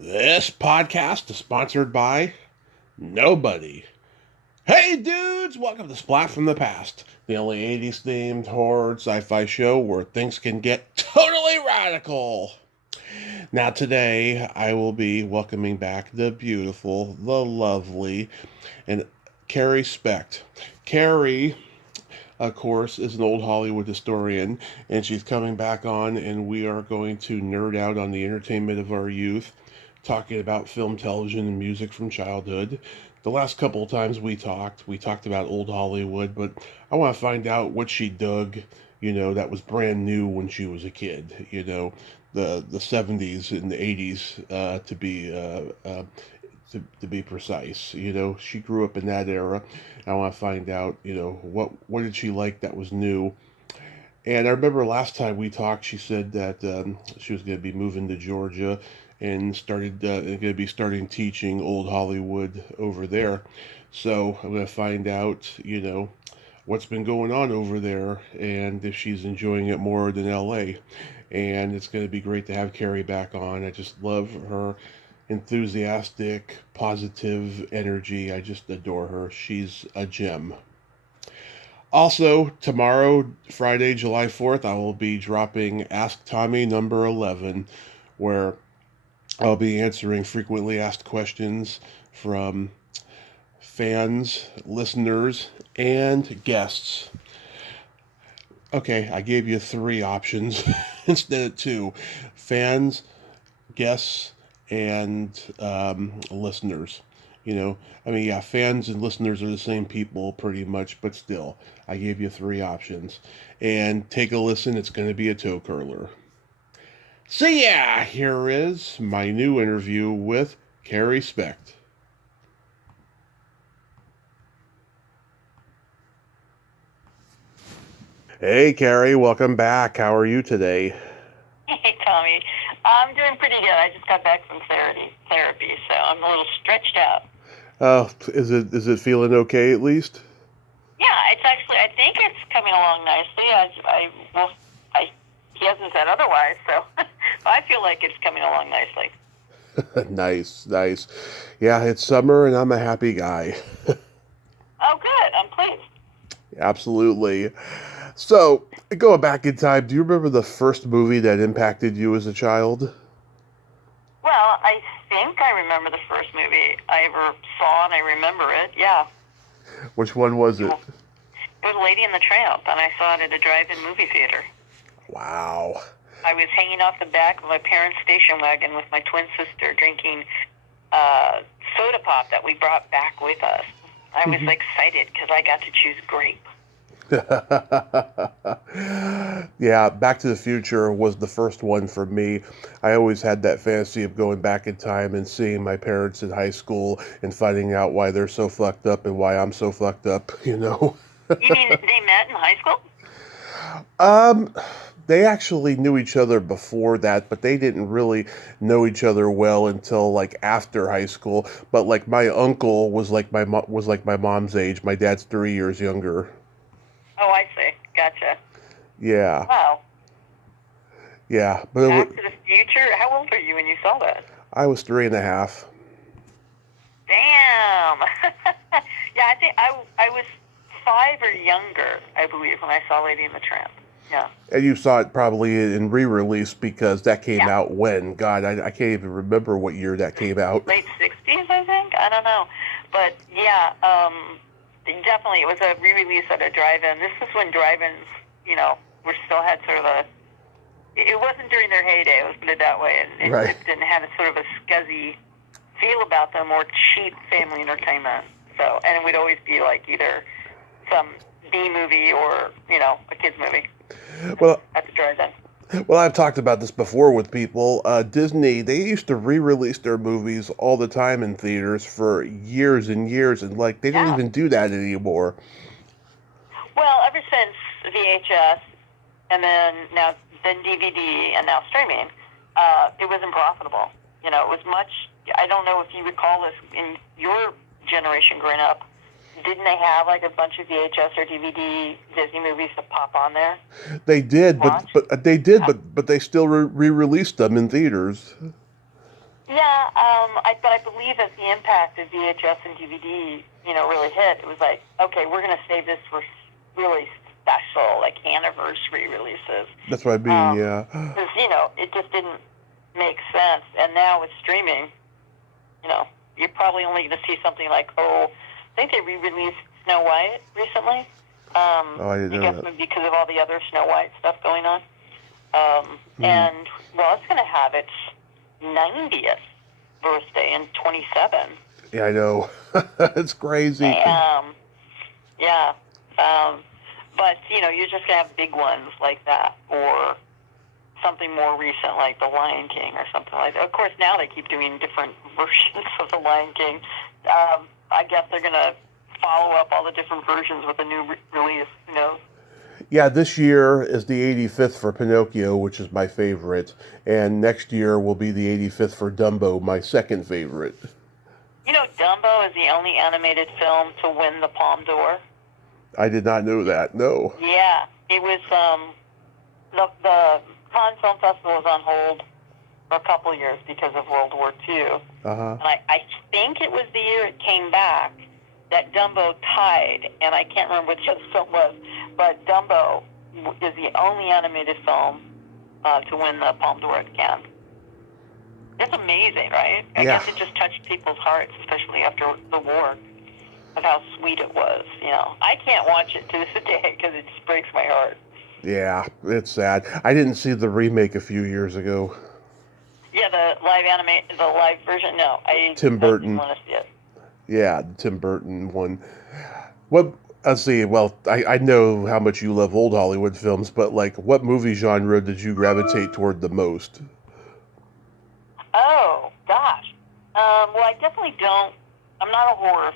This podcast is sponsored by nobody. Hey dudes, welcome to Splat from the Past, the only 80s themed horror sci-fi show where things can get totally radical. Now today I will be welcoming back the beautiful, the lovely, and Carrie Specht. Carrie, of course, is an old Hollywood historian, and she's coming back on, and we are going to nerd out on the entertainment of our youth, talking about film, television, and music from childhood. The last couple of times we talked about old Hollywood, but I want to find out what she dug, that was brand new when she was a kid, the 70s and the 80s, to be precise. She grew up in that era. I want to find out, what did she like that was new. And I remember last time we talked, she said that she was going to be moving to Georgia and going to be starting teaching old Hollywood over there. So I'm going to find out, what's been going on over there and if she's enjoying it more than LA. And it's going to be great to have Carrie back on. I just love her enthusiastic, positive energy. I just adore her. She's a gem. Also, tomorrow, Friday, July 4th, I will be dropping Ask Tommy number 11, where I'll be answering frequently asked questions from fans, listeners, and guests. Okay, I gave you three options instead of two: fans, guests, and listeners. Yeah, fans and listeners are the same people pretty much, but still, I gave you three options. And take a listen, it's going to be a toe curler. So, yeah, here is my new interview with Carrie Specht. Hey, Carrie, welcome back. How are you today? Hey, Tommy. I'm doing pretty good. I just got back from therapy, so I'm a little stretched out. Is it feeling okay at least? Yeah, it's actually. I think it's coming along nicely. He hasn't said otherwise, so I feel like it's coming along nicely. Nice, nice. Yeah, it's summer and I'm a happy guy. Oh, good. I'm pleased. Absolutely. So, going back in time, do you remember the first movie that impacted you as a child? Well, I think I remember the first movie I ever saw, and I remember it. Yeah. Which one was it? It was Lady and the Tramp, and I saw it at a drive-in movie theater. Wow. I was hanging off the back of my parents' station wagon with my twin sister drinking soda pop that we brought back with us. I was excited because I got to choose grape. Yeah, Back to the Future was the first one for me. I always had that fantasy of going back in time and seeing my parents in high school and finding out why they're so fucked up and why I'm so fucked up, You mean they met in high school? They actually knew each other before that, but they didn't really know each other well until like after high school. But like my uncle was like my mom's age. My dad's 3 years younger. Oh, I see. Gotcha. Yeah, Wow. yeah. But Back to the Future? How old were you when you saw that? I was 3.5. Damn. Yeah, I think I was 5 or younger, I believe, when I saw Lady and the Tramp. Yeah. And you saw it probably in re-release because that came Yeah. out when? God, I can't even remember what year that came out. Late 60s, I think? I don't know. But, yeah, definitely it was a re-release at a drive-in. This is when drive-ins, were still had sort of it wasn't during their heyday, let's put it that way. And Right. it didn't have a sort of a scuzzy feel about them or cheap family entertainment. So, and it would always be like either some B movie or, a kid's movie. Well, At the drive-in. Well, I've talked about this before with people. Disney, they used to re-release their movies all the time in theaters for years and years, and like they don't Yeah. even do that anymore. Well, ever since VHS and then DVD and now streaming, it wasn't profitable. It was much. I don't know if you recall this in your generation growing up. Didn't they have like a bunch of VHS or DVD Disney movies to pop on there? They did, Watch? but they did, but they still re-released them in theaters. Yeah, but I believe as the impact of VHS and DVD, really hit, it was like, okay, we're going to save this for really special, like anniversary releases. That's what I mean. Yeah. Because it just didn't make sense. And now with streaming, you're probably only going to see something like, I think they re-released Snow White recently. I didn't know that. Maybe because of all the other Snow White stuff going on. And it's going to have its 90th birthday in 27. Yeah, I know. It's crazy. Yeah. But, you're just going to have big ones like that, or something more recent like The Lion King or something like that. Of course, now they keep doing different versions of The Lion King. I guess they're going to follow up all the different versions with a new release, Yeah, this year is the 85th for Pinocchio, which is my favorite, and next year will be the 85th for Dumbo, my second favorite. Dumbo is the only animated film to win the Palme d'Or. I did not know that, no. Yeah, it was, the Cannes Film Festival was on hold for a couple years because of World War II. Uh-huh. And I think it was the year it came back that Dumbo tied, and I can't remember which other film was, but Dumbo is the only animated film to win the Palme d'Or at Cannes. It's amazing, right? I guess it just touched people's hearts, especially after the war, of how sweet it was. I can't watch it to this day because it just breaks my heart. Yeah, it's sad. I didn't see the remake a few years ago. Yeah, the live version. No, Tim Burton. didn't want to see it. Yeah, the Tim Burton one. Let's see. Well, I know how much you love old Hollywood films, but what movie genre did you gravitate toward the most? Oh gosh. Well, I definitely don't. I'm not a horror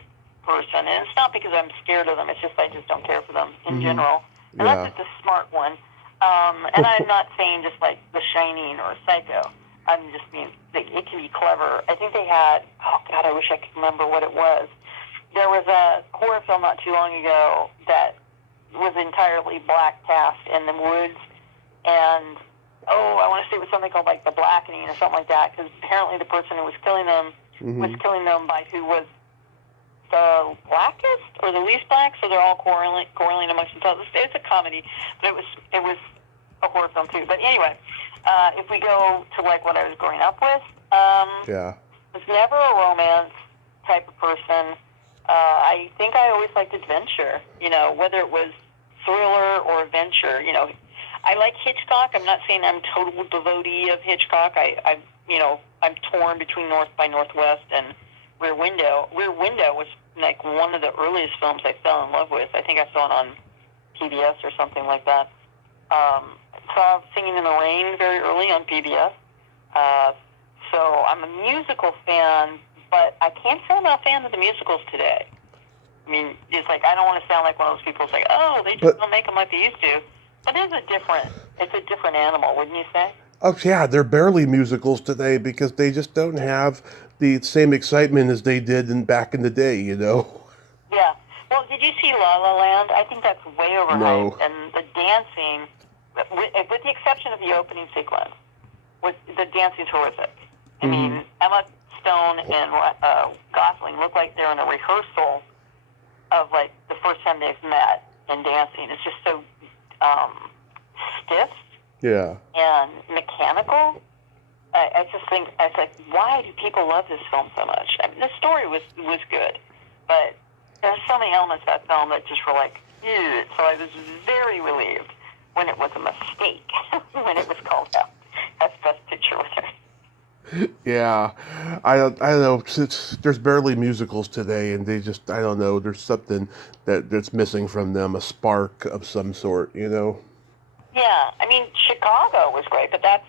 person, and it's not because I'm scared of them. It's just I just don't care for them in general. And that's just a smart one. And I'm not saying just like The Shining or Psycho. I'm just being, it can be clever. I think they had, I wish I could remember what it was. There was a horror film not too long ago that was entirely black cast in the woods. And, I want to say it was something called like The Blackening or something like that, because apparently the person who was killing them was killing them by who was the blackest or the least black, so they're all quarreling amongst themselves. It's a comedy, but it was a horror film too. But anyway, if we go to like what I was growing up with, I was never a romance type of person. I think I always liked adventure, whether it was thriller or adventure. I like Hitchcock. I'm not saying I'm a total devotee of Hitchcock. I'm torn between North by Northwest and Rear Window. Rear Window was like one of the earliest films I fell in love with. I think I saw it on PBS or something like that. Saw Singing in the Rain very early on PBS. So I'm a musical fan, but I can't say I'm a fan of the musicals today. I mean, it's like I don't want to sound like one of those people who's like, they just don't make them like they used to. But it's a different animal, wouldn't you say? Oh, yeah, they're barely musicals today because they just don't have the same excitement as they did back in the day, Yeah. Well, did you see La La Land? I think that's way overhyped. No. And the dancing, with the exception of the opening sequence, the dancing's horrific. I mean, Emma Stone and Gosling look like they're in a rehearsal of like the first time they've met and dancing. It's just so stiff. Yeah. And mechanical. I just think, I was like, why do people love this film so much? I mean, the story was good, but there's so many elements of that film that just were like, ew. So I was very relieved when it was a mistake, when it was called out as Best Picture winner. Yeah, I don't know. There's barely musicals today, and they just, I don't know. There's something that's missing from them, a spark of some sort, Yeah, I mean, Chicago was great, but that's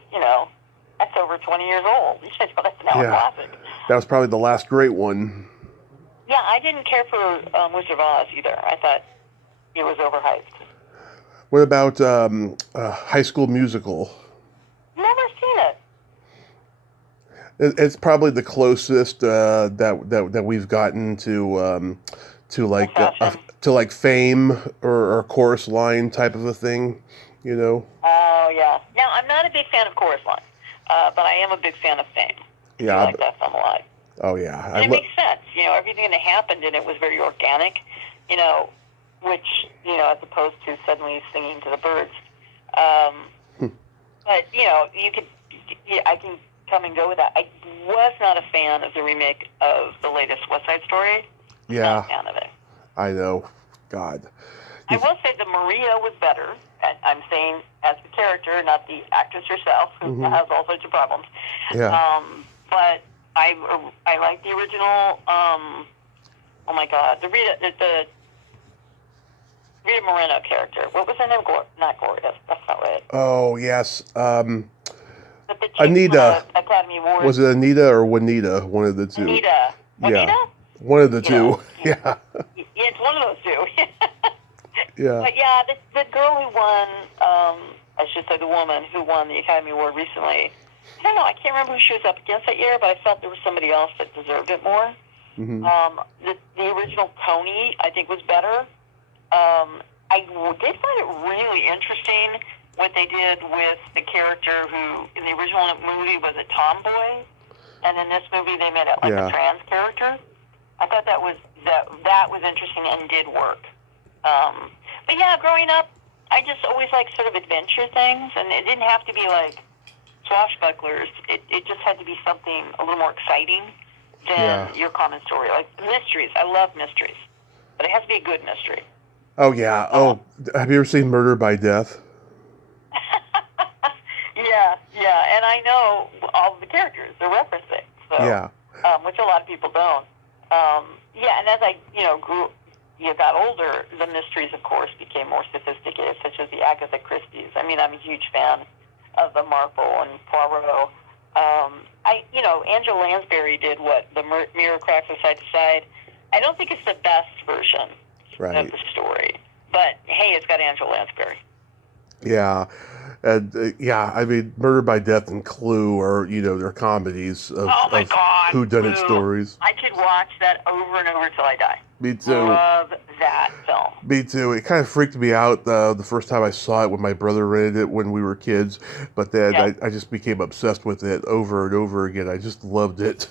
over 20 years old. That's now a classic. That was probably the last great one. Yeah, I didn't care for Wizard of Oz either. I thought it was overhyped. What about High School Musical? Never seen it. It's probably the closest that we've gotten to fame or chorus line type of a thing, Oh yeah. Now I'm not a big fan of Chorus Line, but I am a big fan of Fame. I do Yeah. like that film a lot. Oh yeah. And it makes sense. Everything that happened in it was very organic, which, as opposed to suddenly singing to the birds. But, I can come and go with that. I was not a fan of the remake of the latest West Side Story. Yeah. Not a fan of it. I know. God. I will say the Maria was better. I'm saying as the character, not the actress herself, who has all sorts of problems. Yeah. But I like the original. Oh my God, the Rita Moreno character. What was her name? Not Gloria. That's not right. Oh yes. The chick Anita. from the Academy Award. Was it Anita or Juanita? One of the two. Anita. Yeah. One of the two. Yeah. It's one of those two. Yeah. But yeah, the girl who won, I should say the woman who won the Academy Award recently, I don't know, I can't remember who she was up against that year, but I felt there was somebody else that deserved it more. Mm-hmm. The original Tony, I think, was better. I did find it really interesting what they did with the character who, in the original movie, was a tomboy, and in this movie they made it like a trans character. I thought that was interesting and did work. But yeah, growing up, I just always liked sort of adventure things, and it didn't have to be like swashbucklers. It just had to be something a little more exciting than your common story. Like mysteries. I love mysteries, but it has to be a good mystery. Oh yeah. Have you ever seen Murder by Death? Yeah, and I know all of the characters they're referencing. So, which a lot of people don't. And as I got older, the mysteries, of course, became more sophisticated, such as the Agatha Christie's. I mean, I'm a huge fan of the Marple and Poirot. Angela Lansbury did what the Mirror Cracks from Side to Side. I don't think it's the best version of the story, but hey, it's got Angela Lansbury. Yeah. And I mean, Murder by Death and Clue are, they're comedies of whodunit stories. I could watch that over and over till I die. Me too. Love that film. Me too. It kind of freaked me out the first time I saw it when my brother rented it when we were kids, but then I just became obsessed with it over and over again. I just loved it.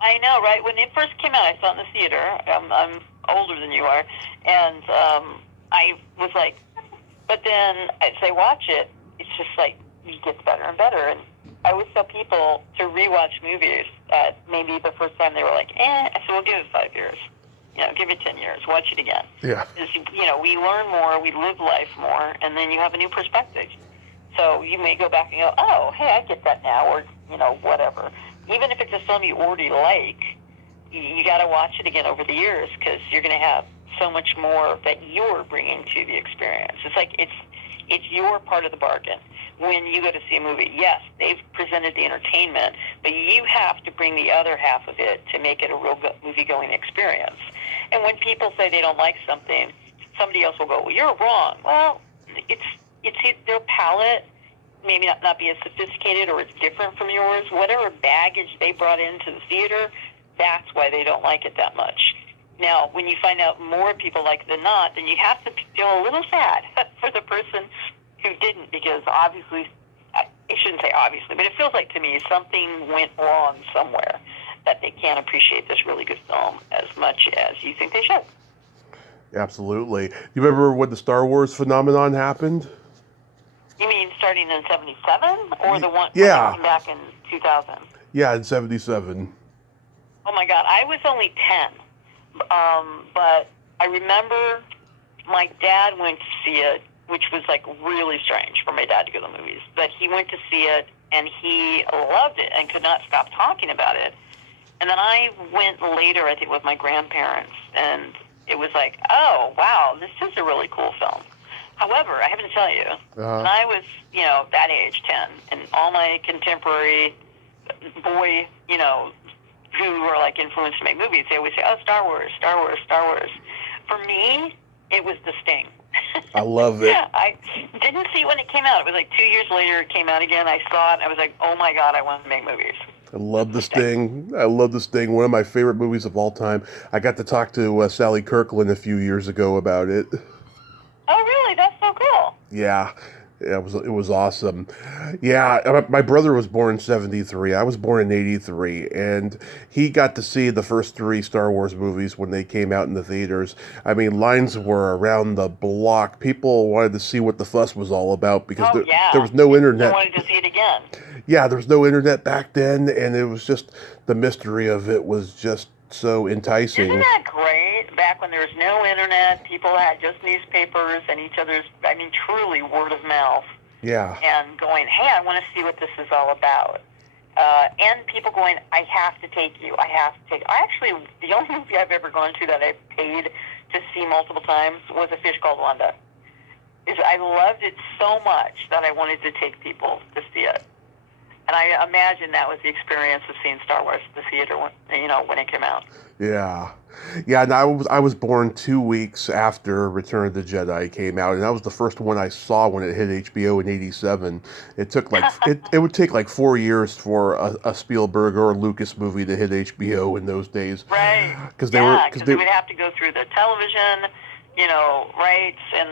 I know, right? When it first came out, I saw it in the theater. I'm older than you are, and I was like, but then as I watch it, it's just like it gets better and better. And I always tell people to rewatch movies. Maybe the first time they were like, I said, we'll give it 5 years. Give it 10 years. Watch it again. Yeah. We learn more, we live life more, and then you have a new perspective. So you may go back and go, oh, hey, I get that now, or whatever. Even if it's a film you already like, you got to watch it again over the years because you're going to have so much more that you're bringing to the experience. It's like it's your part of the bargain. When you go to see a movie, yes, they've presented the entertainment, but you have to bring the other half of it to make it a real movie-going experience. And when people say they don't like something, somebody else will go, well, you're wrong. Well, it's their palate maybe not be as sophisticated or it's different from yours. Whatever baggage they brought into the theater, that's why they don't like it that much. Now, when you find out more people like it than not, then you have to feel a little sad for the person who didn't, because obviously, I shouldn't say obviously, but it feels like to me something went wrong somewhere that they can't appreciate this really good film as much as you think they should. Absolutely. You remember when the Star Wars phenomenon happened? You mean starting in 77 or the one back in 2000? Yeah, in 77. Oh my God, I was only 10. But I remember my dad went to see it, which was like really strange for my dad to go to the movies. But he went to see it and he loved it and could not stop talking about it. And then I went later, I think, with my grandparents, and it was like, oh, wow, this is a really cool film. However, I have to tell you, when I was, that age, 10, and all my contemporary boy, who were like influenced to make movies, they always say, oh, Star Wars, Star Wars, Star Wars. For me, it was The Sting. I love it. I didn't see it when it came out. It was like 2 years later it came out again. I saw it, and I was like, oh my God, I want to make movies. I love The Sting. I love The Sting. One of my favorite movies of all time. I got to talk to Sally Kirkland a few years ago about it. Oh, really? That's so cool. Yeah. It was awesome. Yeah, my brother was born in '73. I was born in '83, and he got to see the first three Star Wars movies when they came out in the theaters. I mean, lines were around the block. People wanted to see what the fuss was all about because Oh there yeah, was no they internet. wanted to see it again. Yeah, there was no internet back then, and it was just the mystery of it was just so Isn't enticing. that great? Back when there was no internet, people had just newspapers and each other's, I mean, truly word of mouth. Yeah. And going, hey, I want to see what this is all about. And people going, I have to take you. I have to take. I actually, the only movie I've ever gone to that I paid to see multiple times was A Fish Called Wanda. I loved it so much that I wanted to take people to see it. And I imagine that was the experience of seeing Star Wars at the theater when it came out. Yeah. Yeah, and I was born 2 weeks after Return of the Jedi came out, and that was the first one I saw when it hit HBO in '87. It took like it would take like 4 years for a Spielberg or a Lucas movie to hit HBO in those days, Right. because Yeah, because because they it would have to go through the television, rights and,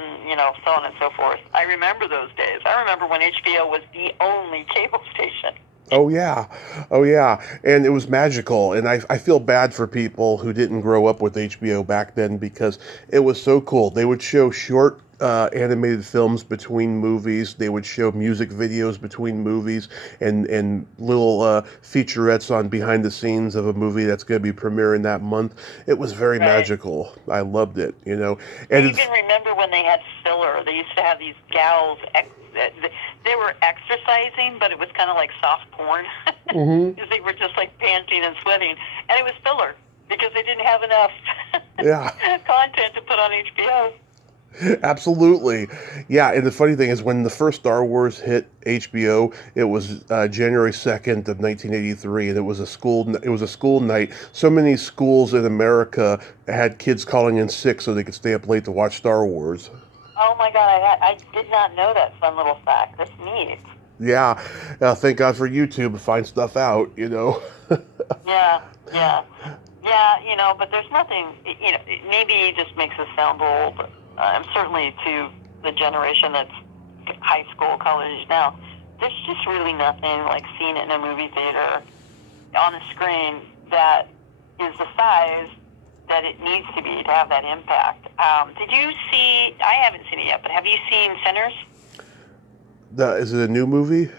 so on and so forth. I remember those days. I remember when HBO was the only cable station. Oh yeah, oh yeah, and it was magical. And I feel bad for people who didn't grow up with HBO back then because it was so cool. They would show short animated films between movies. They would show music videos between movies and little featurettes on behind the scenes of a movie that's going to be premiering that month. It was very Right. magical. I loved it. I And it's even remember when they had filler. They used to have these gals. They were exercising, but it was kind of like soft porn hmm because they were just like panting and sweating, and it was filler because they didn't have enough yeah. content to put on HBO. Absolutely. Yeah, and the funny thing is when the first Star Wars hit HBO, it was January 2nd of 1983 and it was a school night. So many schools in America had kids calling in sick so they could stay up late to watch Star Wars. Oh my God, I did not know that fun little fact. That's neat. Yeah. Thank God for YouTube to find stuff out. Yeah, yeah, yeah. But there's nothing. Maybe it just makes us sound old. But certainly to the generation that's high school, college now, there's just really nothing like seeing it in a movie theater on a screen that is the size that it needs to be to have that impact. Did you see? I haven't seen it yet, but have you seen Sinners? Is it a new movie?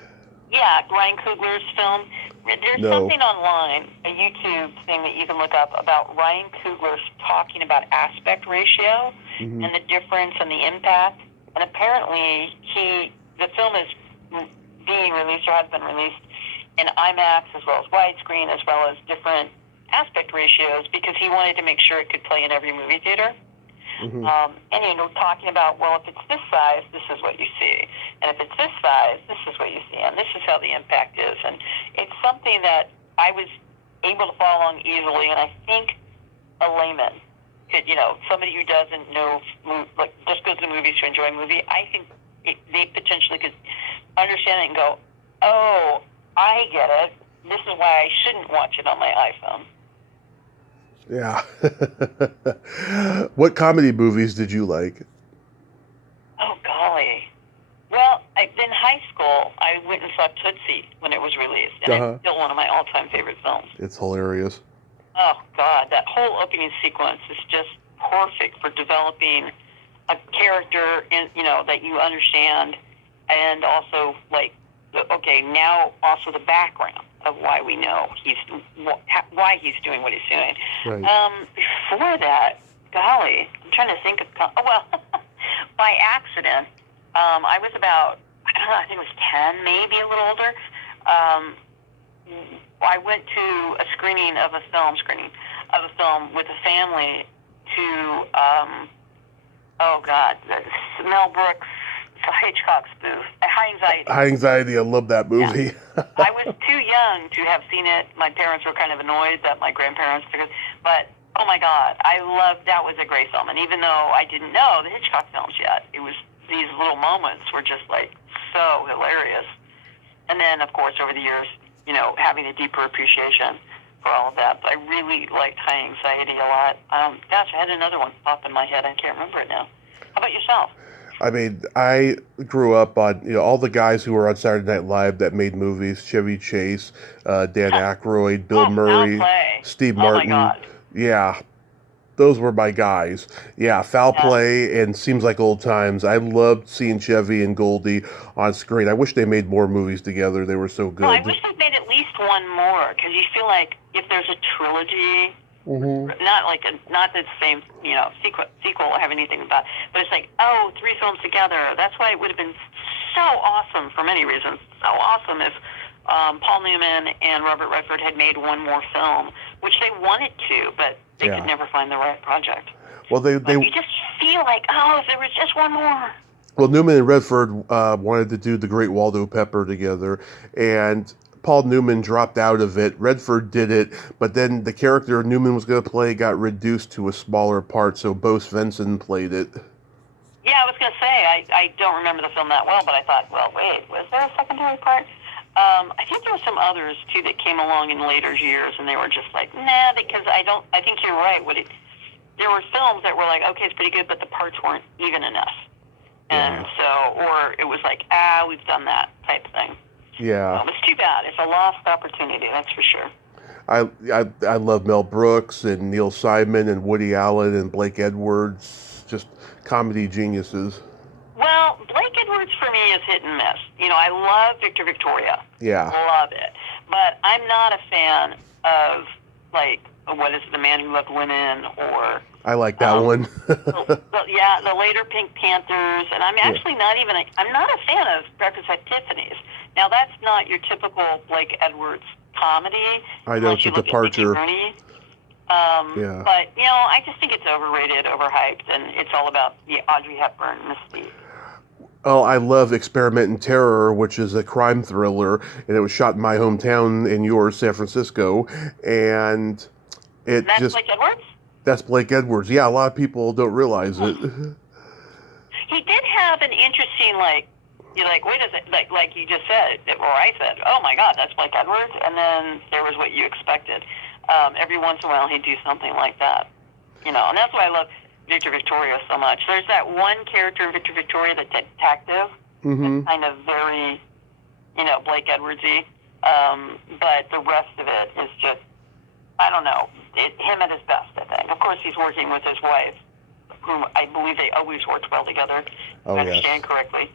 Yeah, Ryan Coogler's film. There's No. something online, a YouTube thing that you can look up about Ryan Coogler talking about aspect ratio hmm and the difference and the impact. And apparently, the film is being released or has been released in IMAX as well as widescreen as well as different aspect ratios because he wanted to make sure it could play in every movie theater. hmm And talking about, well, if it's this size, this is what you see, and if it's this size, this is what you see, and this is how the impact is, and it's something that I was able to follow along easily, and I think a layman could, somebody who doesn't know, like just goes to the movies to enjoy a movie, I think they potentially could understand it and go, oh, I get it. This is why I shouldn't watch it on my iPhone. Yeah. What comedy movies did you like? Oh, golly. Well, in high school, I went and saw Tootsie when it was released, and it's Uh-huh. still one of my all-time favorite films. It's hilarious. Oh, God, that whole opening sequence is just perfect for developing a character, that you understand, and also, okay, now also the background of why we know why he's doing what he's doing. Right. Before that, golly, I'm trying to think of, by accident, I was about, I don't know, I think it was 10, maybe a little older. I went to a screening of a film with a family to, oh God, Mel Brooks, Hitchcock's booth, High Anxiety. High Anxiety. I love that Yeah. movie. I was too young to have seen it. My parents were kind of annoyed that my grandparents took it, but oh my God, that was a great film. And even though I didn't know the Hitchcock films yet, it was these little moments were just like so hilarious. And then of course over the years, having a deeper appreciation for all of that. But I really liked High Anxiety a lot. Gosh, I had another one pop in my head. I can't remember it now. How about yourself? I mean, I grew up on all the guys who were on Saturday Night Live that made movies: Chevy Chase, Dan Aykroyd, Bill Oh, foul Murray, play. Steve Oh my Martin. God. Yeah, those were my guys. Yeah, Foul Yeah. Play and Seems Like Old Times. I loved seeing Chevy and Goldie on screen. I wish they made more movies together. They were so No, I good. wish they made at least one more because you feel like if there's a trilogy, not like not the same sequel or have anything about, but it's like three films together. That's why it would have been so awesome for many reasons. So awesome if Paul Newman and Robert Redford had made one more film, which they wanted to, but they could never find the right project. Well, But you just feel like, if there was just one more. Well, Newman and Redford wanted to do The Great Waldo Pepper together, and Paul Newman dropped out of it. Redford did it, but then the character Newman was going to play got reduced to a smaller part, so Bo Svensson played it. Yeah, I was going to say, I don't remember the film that well, but I thought, well, wait, was there a secondary part? I think there were some others, too, that came along in later years, and they were just like, nah, because I think you're right. There were films that were like, okay, it's pretty good, but the parts weren't even enough. And or it was like, we've done that type thing. Yeah. It's too bad. It's a lost opportunity, that's for sure. I love Mel Brooks and Neil Simon and Woody Allen and Blake Edwards, just comedy geniuses. Well, Blake Edwards for me is hit and miss. I love Victor Victoria. Yeah. Love it. But I'm not a fan of, like, what is it, The Man Who Loved Women, or... I like that one. the later Pink Panthers, and I'm actually I'm not a fan of Breakfast at Tiffany's. Now, that's not your typical Blake Edwards comedy. I know, it's a departure. But, I just think it's overrated, overhyped, and it's all about the Audrey Hepburn mystique. Oh, I love Experiment in Terror, which is a crime thriller, and it was shot in my hometown in yours, San Francisco, and that's Blake Edwards? That's Blake Edwards. Yeah, a lot of people don't realize it. He did have an interesting, you're like, wait a second, like you just said, or I said, oh my God, that's Blake Edwards, and then there was what you expected. Every once in a while he'd do something like that, and that's why I love Victor Victoria so much. There's that one character in Victor Victoria, the detective, that's kind of very, Blake Edwards-y, but the rest of it is just, I don't know, him at his best, I think. Of course, he's working with his wife, whom I believe they always worked well together, if I understand correctly.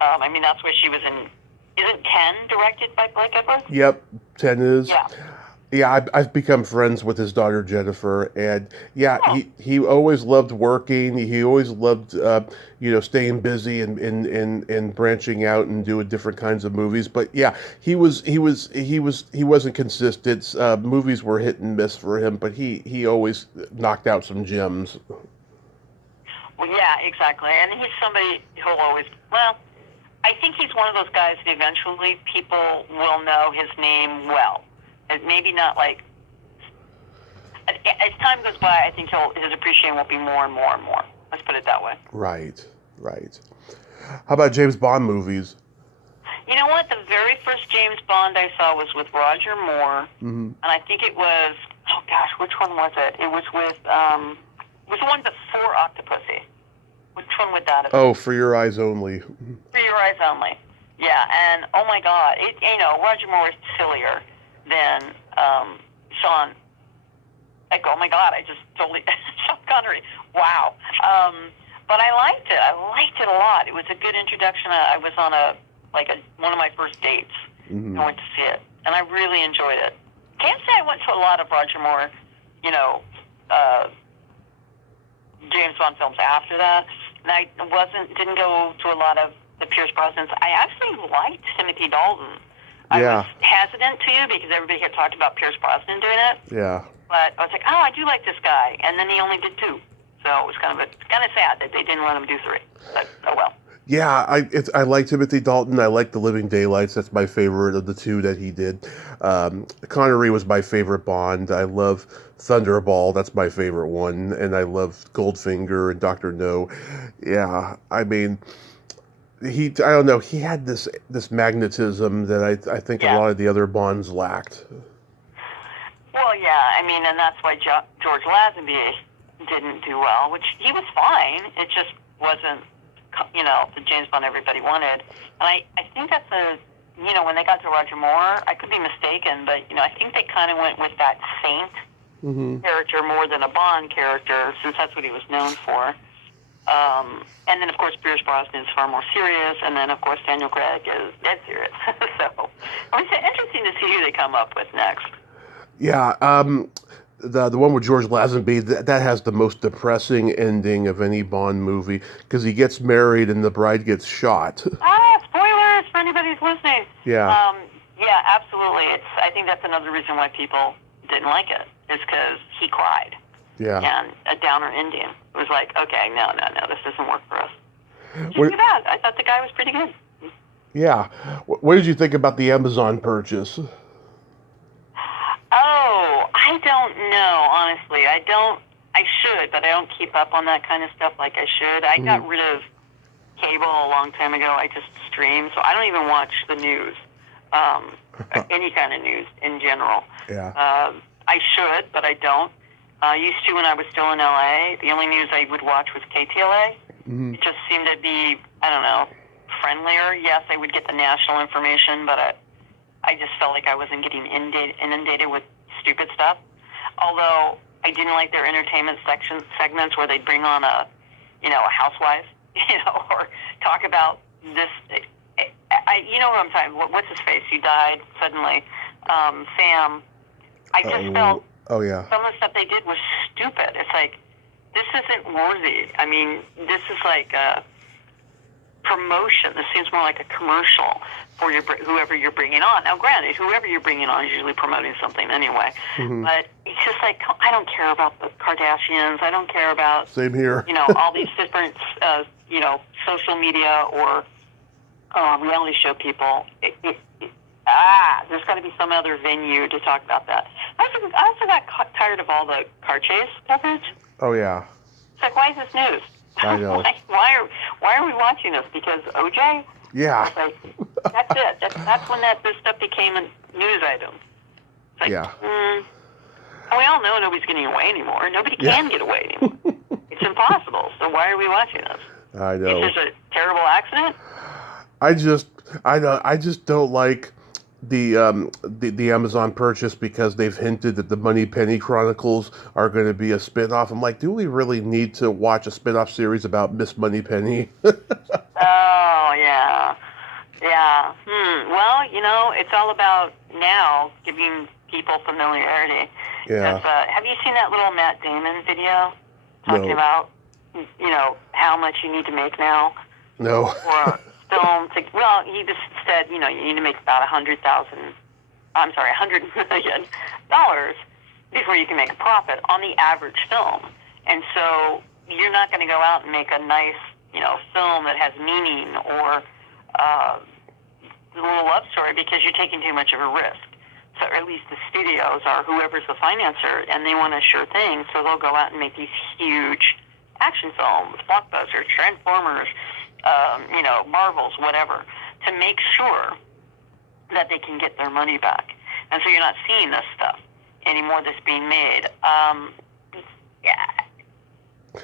That's why she was in, isn't 10 directed by Blake Edwards? Yep, 10 is. Yeah. Yeah, I've become friends with his daughter, Jennifer, and he always loved working. He always loved, staying busy and branching out and doing different kinds of movies. But yeah, he wasn't consistent. Movies were hit and miss for him, but he always knocked out some gems. Well, yeah, exactly. And he's somebody who'll always, I think he's one of those guys that eventually people will know his name well. And maybe not as time goes by, I think his appreciation will be more and more and more. Let's put it that way. Right. How about James Bond movies? You know what? The very first James Bond I saw was with Roger Moore, and I think it was, which one was it? It was with, it was the one before Octopussy. Which one would that have been? Oh, For Your Eyes Only. For Your Eyes Only. Yeah, and oh my God, Roger Moore is sillier than Sean. Oh my God, I just totally Sean Connery. Wow. But I liked it. I liked it a lot. It was a good introduction. I was on one of my first dates. I went to see it, and I really enjoyed it. Can't say I went to a lot of Roger Moore, James Bond films after that. And I didn't go to a lot of the Pierce Brosnans. I actually liked Timothy Dalton. I was hesitant to because everybody had talked about Pierce Brosnan doing it. Yeah. But I was like, I do like this guy. And then he only did 2. So it was kind of sad that they didn't let him do 3. But oh well. Yeah, I like Timothy Dalton. I like The Living Daylights. That's my favorite of the 2 that he did. Connery was my favorite Bond. I love Thunderball. That's my favorite one. And I love Goldfinger and Dr. No. Yeah, I don't know. He had this magnetism that I think a lot of the other Bonds lacked. Well, yeah. And that's why George Lazenby didn't do well, which he was fine. It just wasn't the James Bond everybody wanted. And I think that's when they got to Roger Moore, I could be mistaken, but, I think they kind of went with that saint character more than a Bond character, since that's what he was known for. And then, of course, Pierce Brosnan is far more serious, and then, of course, Daniel Craig is dead serious. So it's interesting to see who they come up with next. Yeah, the one with George Lazenby, that has the most depressing ending of any Bond movie, because he gets married and the bride gets shot. Spoilers for anybody who's listening. Yeah. Yeah, absolutely. I think that's another reason why people didn't like it, is because he cried. Yeah. And a downer ending. It was like, okay, no, this doesn't work for us. Too bad. I thought the guy was pretty good. Yeah. What did you think about the Amazon purchase? Oh, I don't know, honestly. I should, but I don't keep up on that kind of stuff like I should. I got rid of cable a long time ago. I just stream, so I don't even watch the news, any kind of news in general. Yeah. I should, but I don't. I used to when I was still in LA. The only news I would watch was KTLA. It just seemed to be, I don't know, friendlier. Yes, I would get the national information, but I just felt like I wasn't getting inundated with stupid stuff. Although I didn't like their entertainment segments where they'd bring on a housewife, or talk about this. You know what I'm talking. What's his face? He died suddenly. Sam. I just felt. Oh yeah. Some of the stuff they did was stupid. It's like, this isn't worthy. I mean, this is like a promotion. This seems more like a commercial for whoever you're bringing on. Now, granted, whoever you're bringing on is usually promoting something anyway. But it's just like, I don't care about the Kardashians. I don't care about Same here. All these different social media or reality show people. There's got to be some other venue to talk about that. I also got tired of all the car chase coverage. Oh yeah. It's like, why is this news? I know. why are we watching this? Because OJ? Yeah. It's like, that's it. That's when this stuff became a news item. It's like, Yeah. We all know nobody's getting away anymore. Nobody can get away anymore. It's impossible. So why are we watching this? I know. Is this a terrible accident? I just don't like the Amazon purchase, because they've hinted that the Moneypenny Chronicles are going to be a spin-off. I'm like, do we really need to watch a spin-off series about Miss Moneypenny? Oh, yeah. Yeah. Well, it's all about now giving people familiarity. Yeah. Have you seen that little Matt Damon video talking about, how much you need to make now? No. For film he just said, you need to make about $100 million before you can make a profit on the average film. And so you're not going to go out and make a nice, film that has meaning or a little love story, because you're taking too much of a risk. So at least the studios or whoever's the financer, and they want a sure thing, so they'll go out and make these huge action films, blockbusters, Transformers, Marvels, whatever, to make sure that they can get their money back. And so you're not seeing this stuff anymore that's being made. I'm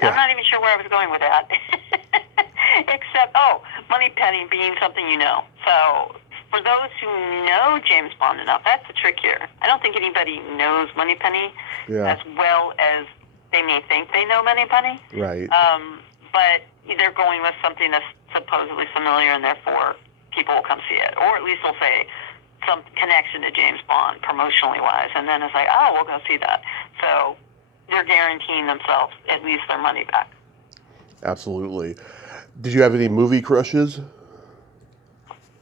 not even sure where I was going with that. Except, Moneypenny being something you know. So for those who know James Bond enough, that's the trick here. I don't think anybody knows Moneypenny as well as they may think they know Moneypenny. Right. But they're going with something that's supposedly familiar, and therefore people will come see it. Or at least they'll say some connection to James Bond, promotionally wise, and then it's like, we'll go see that. So they're guaranteeing themselves at least their money back. Absolutely. Did you have any movie crushes?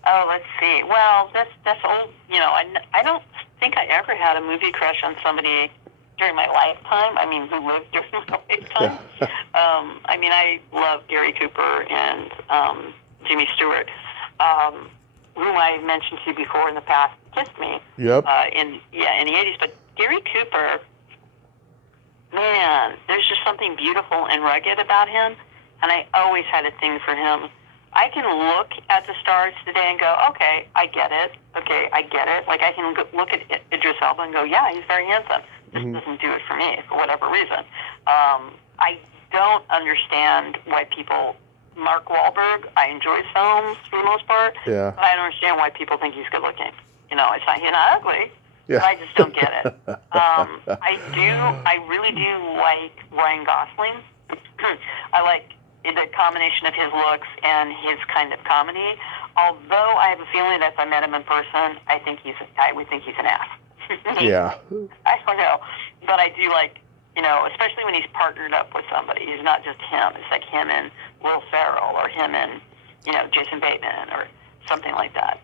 Oh, let's see. Well, that's old. I don't think I ever had a movie crush on somebody during my lifetime. I mean, who lived during my lifetime. I love Gary Cooper and Jimmy Stewart, whom I mentioned to you before in the past, kissed me. Yep. In the 80s. But Gary Cooper, man, there's just something beautiful and rugged about him, and I always had a thing for him. I can look at the stars today and go, okay, I get it. Okay, I get it. Like, I can look at Idris Elba and go, yeah, he's very handsome. This doesn't do it for me, for whatever reason. I don't understand why people Mark Wahlberg. I enjoy his films for the most part, Yeah. but I don't understand why people think he's good looking. He's not ugly, Yeah. but I just don't get it. I really do like Ryan Gosling. I like the combination of his looks and his kind of comedy. Although I have a feeling that if I met him in person, I would think he's an ass. Yeah. I don't know, but I do like, especially when he's partnered up with somebody. He's not just him. It's like him and Will Ferrell or him and, Jason Bateman or something like that.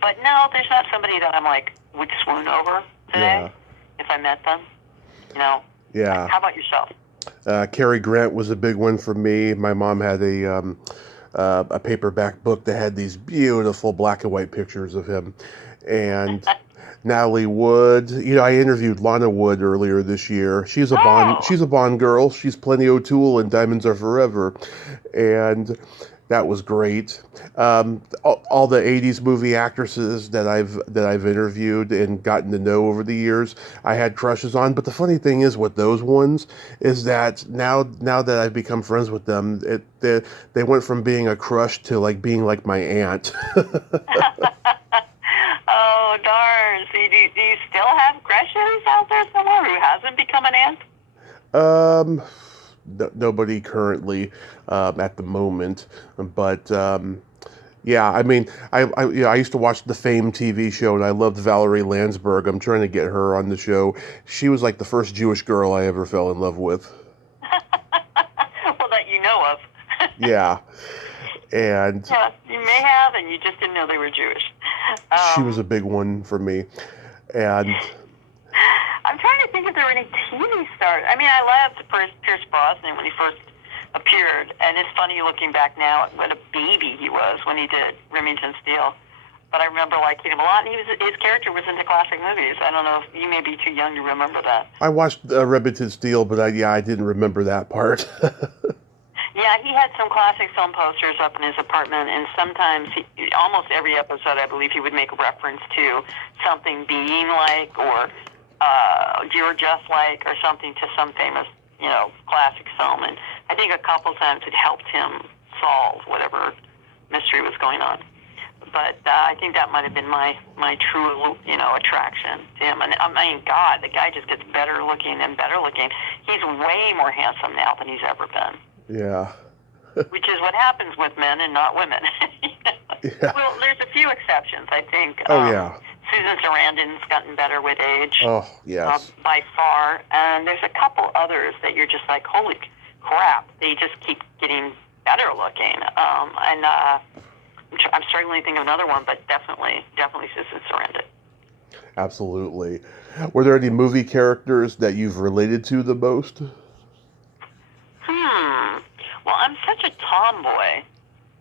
But no, there's not somebody that I'm like, would swoon over today if I met them. Yeah. How about yourself? Cary Grant was a big one for me. My mom had a paperback book that had these beautiful black and white pictures of him. And Natalie Wood, I interviewed Lana Wood earlier this year. She's a Bond girl. She's Plenty O'Toole in Diamonds Are Forever. And that was great. All the '80s movie actresses that I've interviewed and gotten to know over the years, I had crushes on. But the funny thing is with those ones is that now that I've become friends with them, they went from being a crush to like being like my aunt. Oh darn! So do you still have crushes out there somewhere who hasn't become an aunt? Nobody currently at the moment, but yeah, I mean, I used to watch the Fame TV show, and I loved Valerie Landsberg. I'm trying to get her on the show. She was like the first Jewish girl I ever fell in love with. Well, that you know of. Yeah, and yeah, you may have, and you just didn't know they were Jewish. She was a big one for me, and I'm trying to think if there were any TV stars. I mean, I loved Pierce Brosnan when he first appeared, and it's funny looking back now at what a baby he was when he did Remington Steele. But I remember liking him a lot, and his character was into classic movies. I don't know if you may be too young to remember that. I watched Remington Steele, but I didn't remember that part. Yeah, he had some classic film posters up in his apartment, and sometimes, almost every episode, I believe he would make a reference to something being like, or You're Just Like, or something to some famous, classic film. And I think a couple times it helped him solve whatever mystery was going on. But I think that might have been my true, attraction to him. And I mean, God, the guy just gets better looking and better looking. He's way more handsome now than he's ever been. Yeah. Which is what happens with men and not women. Yeah. Well, there's a few exceptions, I think. Yeah. Susan Sarandon's gotten better with age. Oh, yes. By far. And there's a couple others that you're just like, holy crap. They just keep getting better looking. And I'm struggling to think of another one, but definitely Susan Sarandon. Absolutely. Were there any movie characters that you've related to the most? Well, I'm such a tomboy.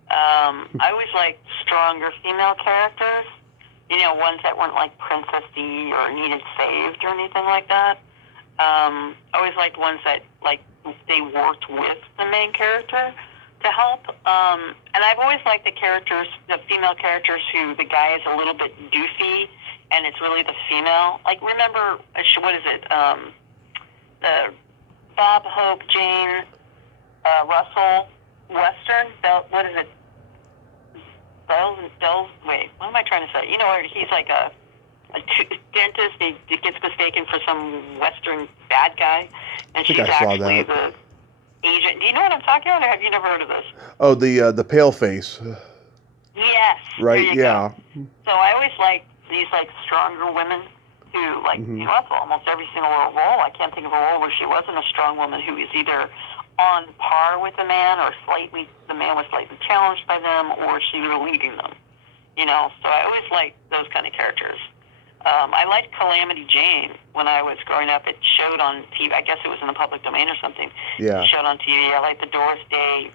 I always liked stronger female characters. Ones that weren't like Princess D or needed saved or anything like that. I always liked ones that, like, they worked with the main character to help. And I've always liked the female characters who the guy is a little bit doofy, and it's really the female. Like, remember, what is it? The Bob Hope, Jane Russell Western? What is it? Wait, what am I trying to say? Where he's like a dentist, he gets mistaken for some Western bad guy, and she's actually the agent. Do you know what I'm talking about, or have you never heard of this? Oh, the pale face. Yes. Right, yeah. Go. So I always like these stronger women who wrestle almost every single role. I can't think of a role where she wasn't a strong woman who is either on par with the man, or the man was slightly challenged by them, or she was leading them. So I always liked those kind of characters. I liked Calamity Jane when I was growing up. It showed on TV. I guess it was in the public domain or something. Yeah. It showed on TV. I liked the Doris Day,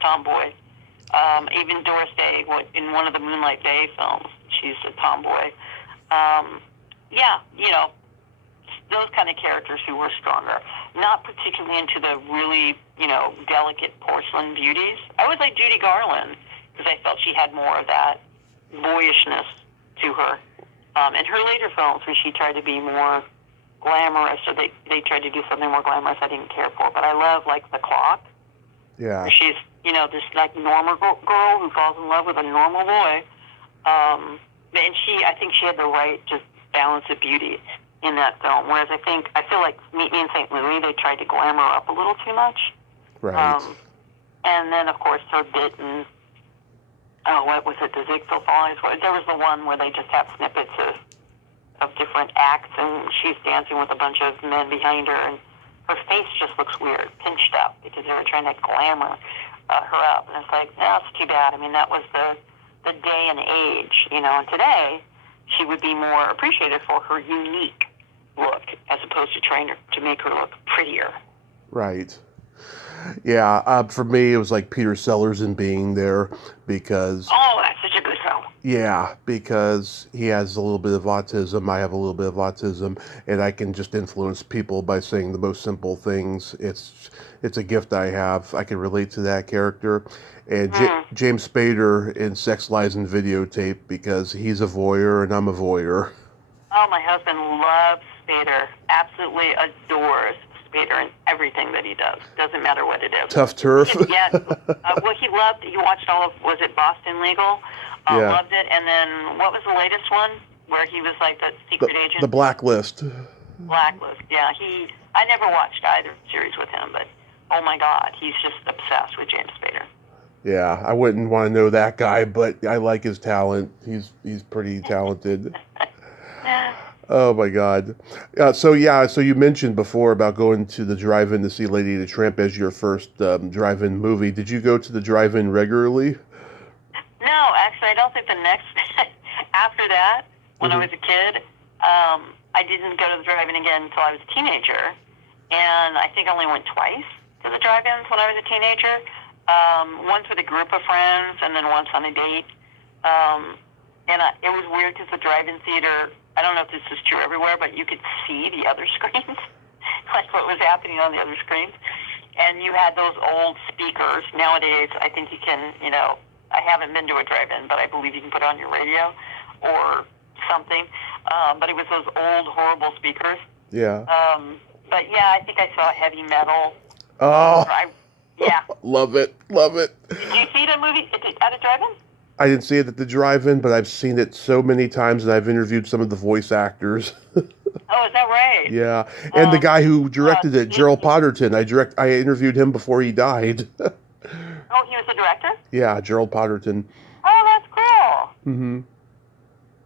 tomboy. Even Doris Day in one of the Moonlight Bay films, she's a tomboy. Those kind of characters who were stronger. Not particularly into the really, delicate porcelain beauties. I always liked Judy Garland because I felt she had more of that boyishness to her. In her later films, when she tried to be more glamorous, or they tried to do something more glamorous, I didn't care for. But I love, like, The Clock. Yeah. She's, this like normal girl who falls in love with a normal boy. And I think she had the right just balance of beauty in that film. Whereas I feel like Meet Me in St. Louis, they tried to glamour up a little too much. Right. And then, of course, her bit in, what was it, the Ziegfeld Follies? There was the one where they just have snippets of different acts, and she's dancing with a bunch of men behind her, and her face just looks weird, pinched up, because they were trying to glamour her up. And it's like, no, it's too bad. I mean, that was the day and age, and today she would be more appreciated for her unique look as opposed to trying to make her look prettier. Right. Yeah, for me, it was like Peter Sellers in Being There because... Oh, that's such a good film. Yeah, because he has a little bit of autism, I have a little bit of autism, and I can just influence people by saying the most simple things. It's a gift I have. I can relate to that character. And James Spader in Sex, Lies, and Videotape because he's a voyeur and I'm a voyeur. Oh, my husband loves Spader. Absolutely adores Spader in everything that he does. Doesn't matter what it is. Tough Turf. Yes. He watched all of, was it Boston Legal? Yeah. Loved it. And then what was the latest one where he was like that secret agent? The Blacklist. Blacklist. Yeah. I never watched either series with him, but oh my God, he's just obsessed with James Spader. Yeah, I wouldn't want to know that guy, but I like his talent. He's pretty talented. Oh my God. So you mentioned before about going to the drive-in to see Lady and the Tramp as your first drive-in movie. Did you go to the drive-in regularly? No, actually, I don't think the next, after that, when I was a kid, I didn't go to the drive-in again until I was a teenager. And I think I only went twice to the drive-ins when I was a teenager. Once with a group of friends and then once on a date. It was weird because the drive-in theater, I don't know if this is true everywhere, but you could see the other screens, like what was happening on the other screens. And you had those old speakers. Nowadays, I think you can, I haven't been to a drive-in, but I believe you can put it on your radio or something. But it was those old, horrible speakers. Yeah. But yeah, I think I saw heavy metal. Oh. Yeah. Love it. Did you see the movie at a drive-in? I didn't see it at the drive-in, but I've seen it so many times, and I've interviewed some of the voice actors. Oh, is that right? Yeah, and the guy who directed it, Gerald Potterton. I interviewed him before he died. Oh, he was the director? Yeah, Gerald Potterton. Oh, that's cool. Mm-hmm.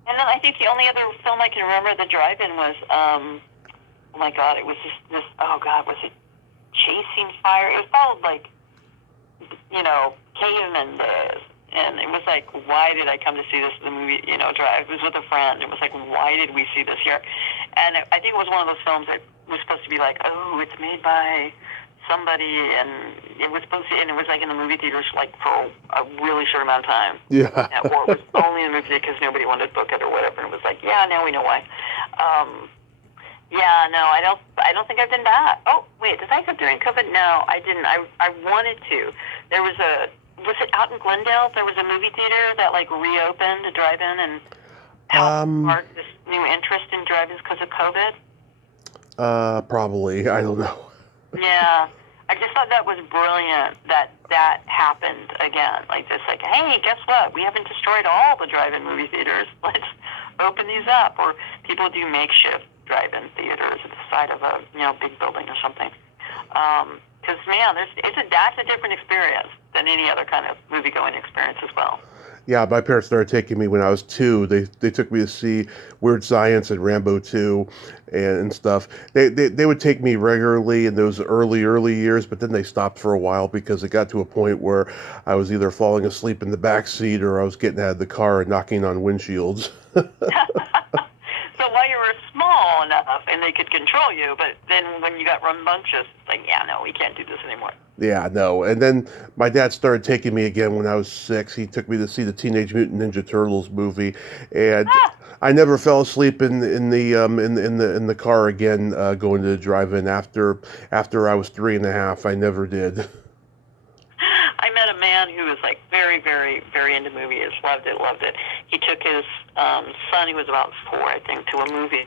And then I think the only other film I can remember at the drive-in was, oh my God, it was this, oh God, was it Chasing Fire? It was called like, Caveman Days. And it was like, why did I come to see this in the movie, drive? It was with a friend. It was like, why did we see this here? And I think it was one of those films that was supposed to be like, oh, it's made by somebody, and it was supposed to, and it was like in the movie theaters like for a really short amount of time. Yeah. Or it was only in the movie theater because nobody wanted to book it or whatever. And it was like, yeah, now we know why. Yeah, no, I don't think I've been back. Oh, wait, did I go during COVID? No, I didn't. I wanted to. There was it out in Glendale? There was a movie theater that like reopened a drive-in and helped spark this new interest in drive-ins because of COVID. Probably. I don't know. Yeah. I just thought that was brilliant that happened again. Like this, like, hey, guess what? We haven't destroyed all the drive-in movie theaters. Let's open these up. Or people do makeshift drive-in theaters at the side of a big building or something. Because man, that's a different experience than any other kind of movie-going experience as well. Yeah, my parents started taking me when I was 2. They took me to see Weird Science and Rambo 2 and stuff. They would take me regularly in those early years, but then they stopped for a while because it got to a point where I was either falling asleep in the back seat or I was getting out of the car and knocking on windshields. So while you were small enough and they could control you, but then when you got rambunctious, like, yeah, no, we can't do this anymore. Yeah, no. And then my dad started taking me again when I was 6. He took me to see the Teenage Mutant Ninja Turtles movie, and I never fell asleep in the car again going to the drive-in after I was 3.5. I never did. I met a man who was like very, very, very into movies. Loved it. He took his son, he was about 4, I think, to a movie.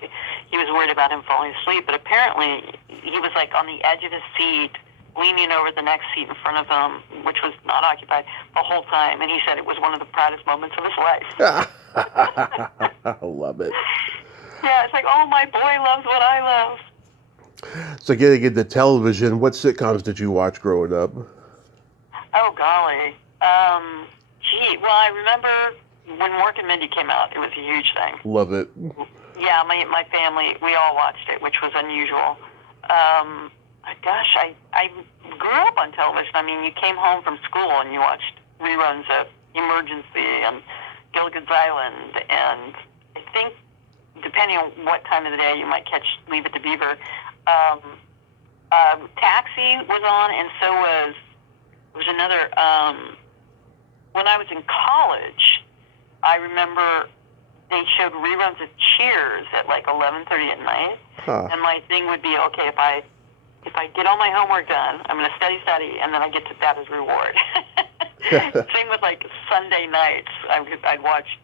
He was worried about him falling asleep, but apparently he was like on the edge of his seat, leaning over the next seat in front of him, which was not occupied the whole time. And he said it was one of the proudest moments of his life. I love it. Yeah, it's like, oh, my boy loves what I love. So getting into television, what sitcoms did you watch growing up? Oh, golly. Well, I remember when Mork and Mindy came out, it was a huge thing. Love it. Yeah, my family, we all watched it, which was unusual. I grew up on television. I mean, you came home from school and you watched reruns of Emergency and Gilligan's Island, and I think, depending on what time of the day, you might catch Leave It to Beaver. Taxi was on, and so was another. When I was in college, I remember they showed reruns of Cheers at like 11:30 at night, and my thing would be, okay, if I get all my homework done, I'm going to study, and then I get to that as reward. Same with like Sunday nights. I'd watch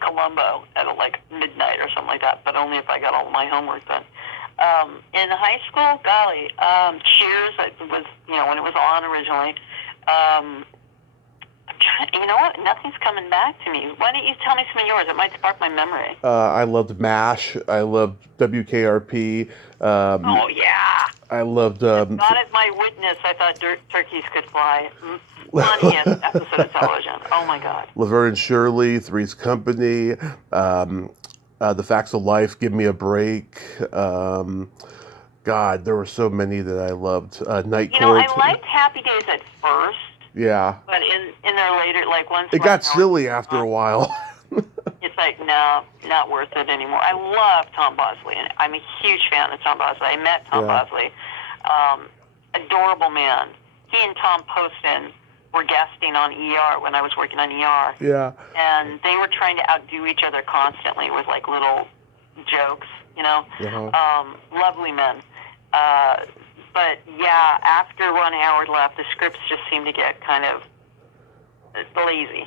Columbo at like midnight or something like that, but only if I got all my homework done. In high school, golly, Cheers was, when it was on originally. You know what? Nothing's coming back to me. Why don't you tell me some of yours? It might spark my memory. I loved MASH. I loved WKRP. Oh, yeah. I loved... God is my witness, I thought turkeys could fly. Funniest episode of television. Oh, my God. Laverne and Shirley, Three's Company, The Facts of Life, Give Me a Break. God, there were so many that I loved. Night Court. I liked Happy Days at first. Yeah. But in their later, like once... It got silly after a while. It's like, no, not worth it anymore. I love Tom Bosley, and I'm a huge fan of Tom Bosley. I met Tom Bosley. Adorable man. He and Tom Poston were guesting on ER when I was working on ER. Yeah. And they were trying to outdo each other constantly with like little jokes, Lovely men. But yeah, after Ron Howard left, the scripts just seemed to get kind of lazy,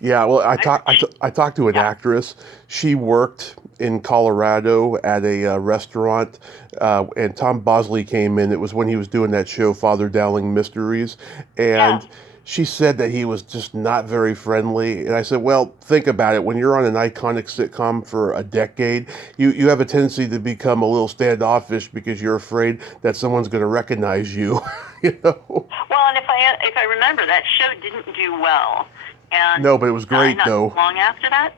Yeah, well, I talked to an actress. She worked in Colorado at a restaurant, and Tom Bosley came in. It was when he was doing that show, Father Dowling Mysteries, and she said that he was just not very friendly. And I said, well, think about it. When you're on an iconic sitcom for a decade, you have a tendency to become a little standoffish because you're afraid that someone's going to recognize you, Well, and if I remember, that show didn't do well. And no, but it was great, though. Not long after that?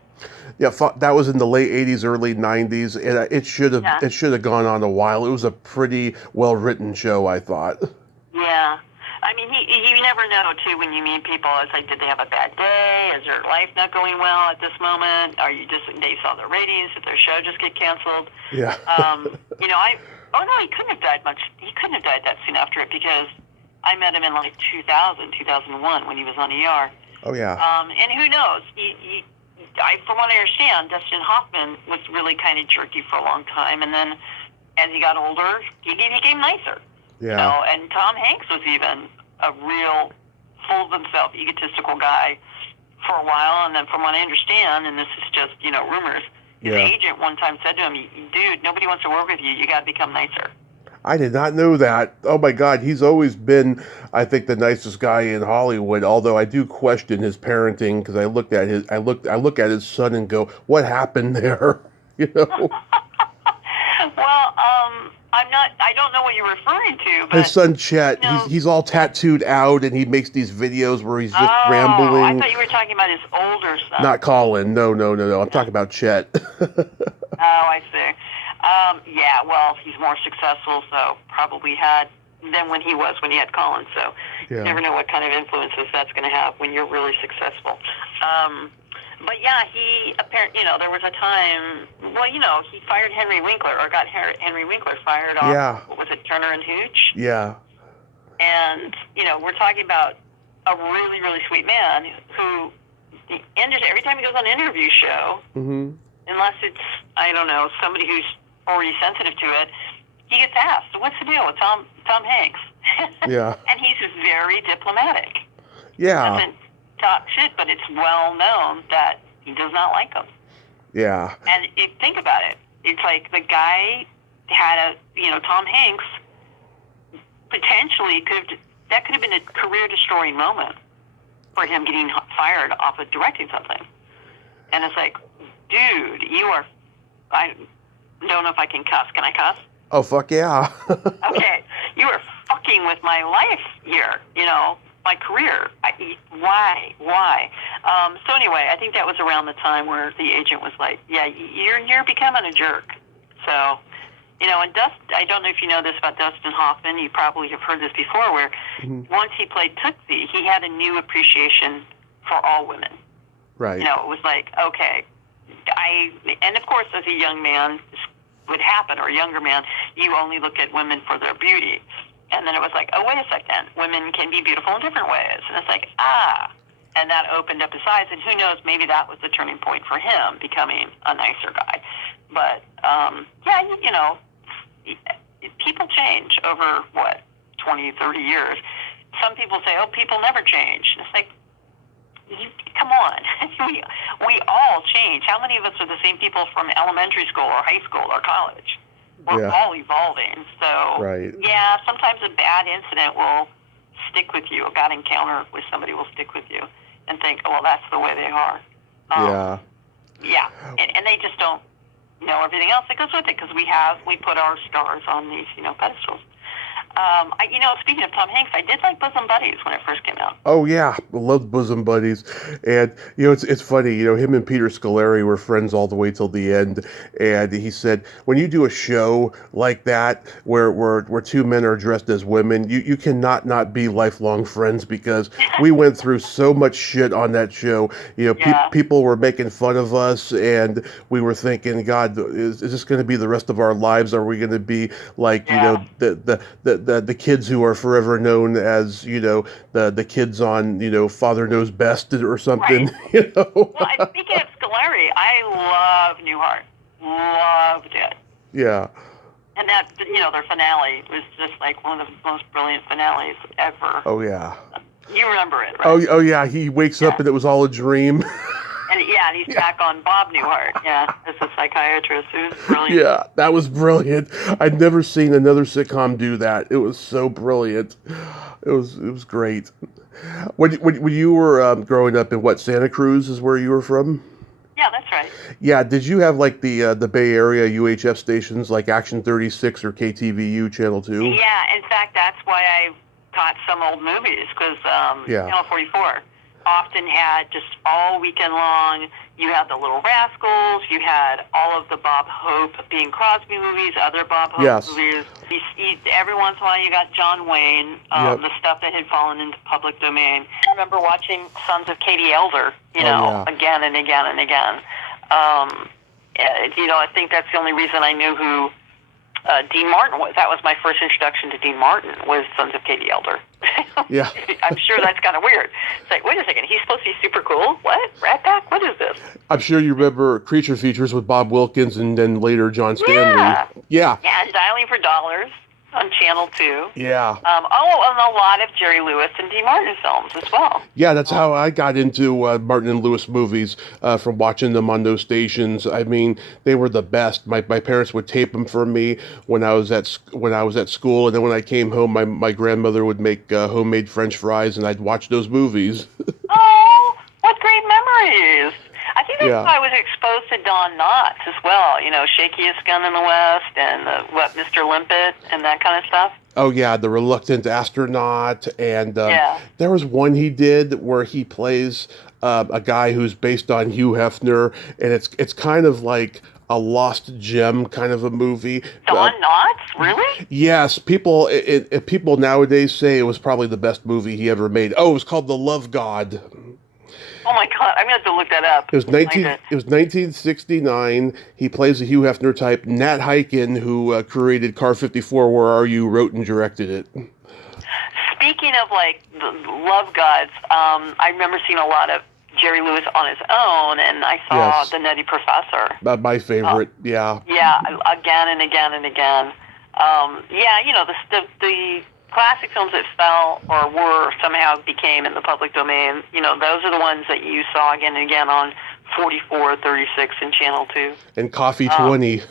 Yeah, that was in the late 80s, early 90s, and it should have gone on a while. It was a pretty well-written show, I thought. Yeah. I mean, you never know, too, when you meet people. It's like, did they have a bad day? Is their life not going well at this moment? Are you they saw the ratings? Did their show just get canceled? Yeah. He couldn't have died much. He couldn't have died that soon after it, because I met him in like 2001 when he was on ER. Oh, yeah. And who knows? From what I understand, Dustin Hoffman was really kind of jerky for a long time, and then as he got older, he became nicer. Yeah. And Tom Hanks was even a real full of himself, egotistical guy for a while, and then from what I understand, and this is just, rumors, his agent one time said to him, dude, nobody wants to work with you. You got to become nicer. I did not know that. Oh my God, he's always been, I think, the nicest guy in Hollywood. Although I do question his parenting, because I look at his son and go, what happened there? Well, I don't know what you're referring to. But, his son Chet, he's all tattooed out, and he makes these videos where he's just rambling. I thought you were talking about his older son. Not Colin. No. I'm talking about Chet. Oh, I see. Well, he's more successful, so probably had than when he had Colin. So you never know what kind of influences that's going to have when you're really successful. But yeah, he apparently, there was a time. Well, he fired Henry Winkler, or got Henry Winkler fired off. Yeah. What was it, Turner and Hooch? Yeah. And we're talking about a really, really sweet man who every time he goes on an interview show, unless it's, I don't know, somebody who's already sensitive to it, he gets asked, so what's the deal with Tom Hanks? Yeah. And he's just very diplomatic. Yeah. Doesn't talk shit, but it's well known that he does not like him. Yeah. And think about it. It's like the guy had Tom Hanks potentially that could have been a career-destroying moment for him getting fired off of directing something. And it's like, dude, I don't know if I can cuss. Can I cuss? Oh, fuck yeah. Okay, you are fucking with my life here, my career. Why? So anyway, I think that was around the time where the agent was like, yeah, you're becoming a jerk. So, and I don't know if you know this about Dustin Hoffman. You probably have heard this before, where once he played Tootsie, he had a new appreciation for all women. Right. It was like, okay, and of course, as a young man, this would happen, or a younger man, you only look at women for their beauty. And then it was like, oh, wait a second, women can be beautiful in different ways. And it's like, and that opened up his eyes, and who knows, maybe that was the turning point for him, becoming a nicer guy. But, people change over, 20, 30 years. Some people say, oh, people never change. And it's like, come on. we all change. How many of us are the same people from elementary school or high school or college? We're all evolving. So, yeah, sometimes a bad incident will stick with you. A bad encounter with somebody will stick with you and think, oh, well, that's the way they are. Yeah. And they just don't know everything else that goes with it, because we put our stars on these, pedestals. Speaking of Tom Hanks, I did like Bosom Buddies when it first came out. Oh yeah, I loved Bosom Buddies, and it's funny. Him and Peter Scolari were friends all the way till the end, and he said when you do a show like that where two men are dressed as women, you cannot not be lifelong friends, because we went through so much shit on that show. People were making fun of us, and we were thinking, God, is this going to be the rest of our lives? Are we going to be like the kids who are forever known as the kids on Father Knows Best or something? Right. Well, and speaking of Scolari, I love Newhart. Loved it. Yeah. And that their finale was just like one of the most brilliant finales ever. Oh yeah. You remember it, right? Oh yeah. He wakes up and it was all a dream. And he's back on Bob Newhart, as a psychiatrist. It was brilliant. Yeah, that was brilliant. I'd never seen another sitcom do that. It was so brilliant. It was great. When you were growing up in Santa Cruz is where you were from? Yeah, that's right. Yeah, did you have like the Bay Area UHF stations like Action 36 or KTVU Channel 2? Yeah, in fact, that's why I caught some old movies, because Channel 44 often had just all weekend long. You had the Little Rascals. You had all of the Bob Hope, Bing Crosby movies, other Bob Hope movies. Every once in a while, you got John Wayne, the stuff that had fallen into public domain. I remember watching Sons of Katie Elder, again and again and again. I think that's the only reason I knew who Dean Martin was. That was my first introduction to Dean Martin, was Sons of Katie Elder. Yeah. I'm sure that's kind of weird. It's like, wait a second, he's supposed to be super cool? What? Rat Pack? What is this? I'm sure you remember Creature Features with Bob Wilkins and then later John Stanley. Yeah, and Dialing for Dollars on Channel 2. Yeah. And a lot of Jerry Lewis and Dean Martin films as well. Yeah, that's how I got into Martin and Lewis movies, from watching them on those stations. I mean, they were the best. My parents would tape them for me when I was at school, and then when I came home, my grandmother would make homemade French fries, and I'd watch those movies. Oh, what great memories! I think that's why I was exposed to Don Knotts as well. Shakiest Gun in the West and Mr. Limpet and that kind of stuff. Oh yeah, The Reluctant Astronaut, and there was one he did where he plays a guy who's based on Hugh Hefner, and it's kind of like a lost gem kind of a movie. Don Knotts, really? Yes, people nowadays say it was probably the best movie he ever made. Oh, it was called The Love God. Oh my God, I'm going to have to look that up. It was 1969. He plays a Hugh Hefner type. Nat Hiken, who created Car 54, Where Are You, wrote and directed it. Speaking of the Love Gods, I remember seeing a lot of Jerry Lewis on his own, and I saw The Nutty Professor. My favorite, Yeah, again and again and again. The classic films that fell or were somehow became in the public domain, those are the ones that you saw again and again on 44, 36, and Channel 2. And Coffee 20.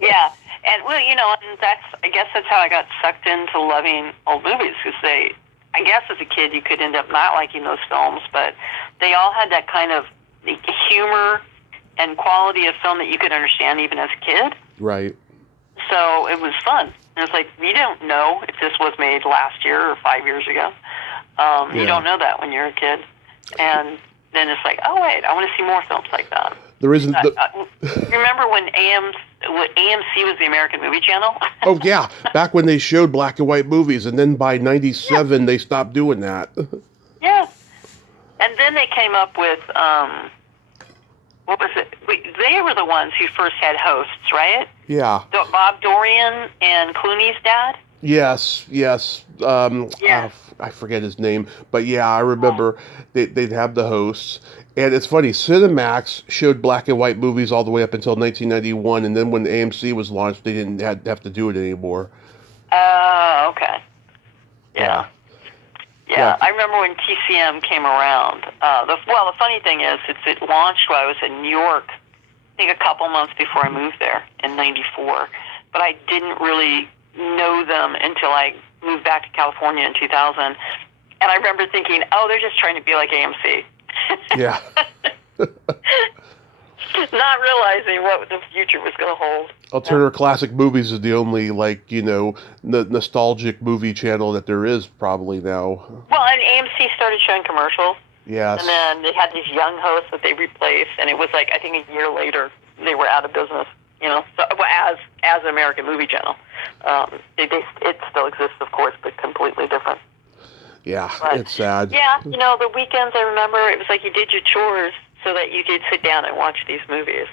Yeah. And well, and I guess that's how I got sucked into loving old movies, because I guess as a kid you could end up not liking those films, but they all had that kind of humor and quality of film that you could understand even as a kid. Right. So it was fun. And it's like, you don't know if this was made last year or 5 years ago. You don't know that when you're a kid. And then it's like, oh, wait, I want to see more films like that. There isn't. Remember when AMC was the American Movie Channel? Oh, yeah. Back when they showed black and white movies, and then by 97, they stopped doing that. Yeah. And then they came up with, what was it? They were the ones who first had hosts, right? Yeah. Bob Dorian and Clooney's dad? Yes. I forget his name, but yeah, I remember they'd have the hosts. And it's funny, Cinemax showed black and white movies all the way up until 1991, and then when the AMC was launched, they didn't have to do it anymore. Oh, okay. Yeah. I remember when TCM came around. The funny thing is, it launched while I was in New York, I think a couple months before I moved there in '94. But I didn't really know them until I moved back to California in 2000. And I remember thinking, oh, they're just trying to be like AMC. Yeah. Not realizing what the future was going to hold. Turner Classic Movies is the only, nostalgic movie channel that there is probably now. Well, and AMC started showing commercials. Yes. And then they had these young hosts that they replaced, and it was like, I think a year later, they were out of business, as an American Movie Channel. It still exists, of course, but completely different. Yeah, it's sad. Yeah, the weekends, I remember, it was like you did your chores so that you could sit down and watch these movies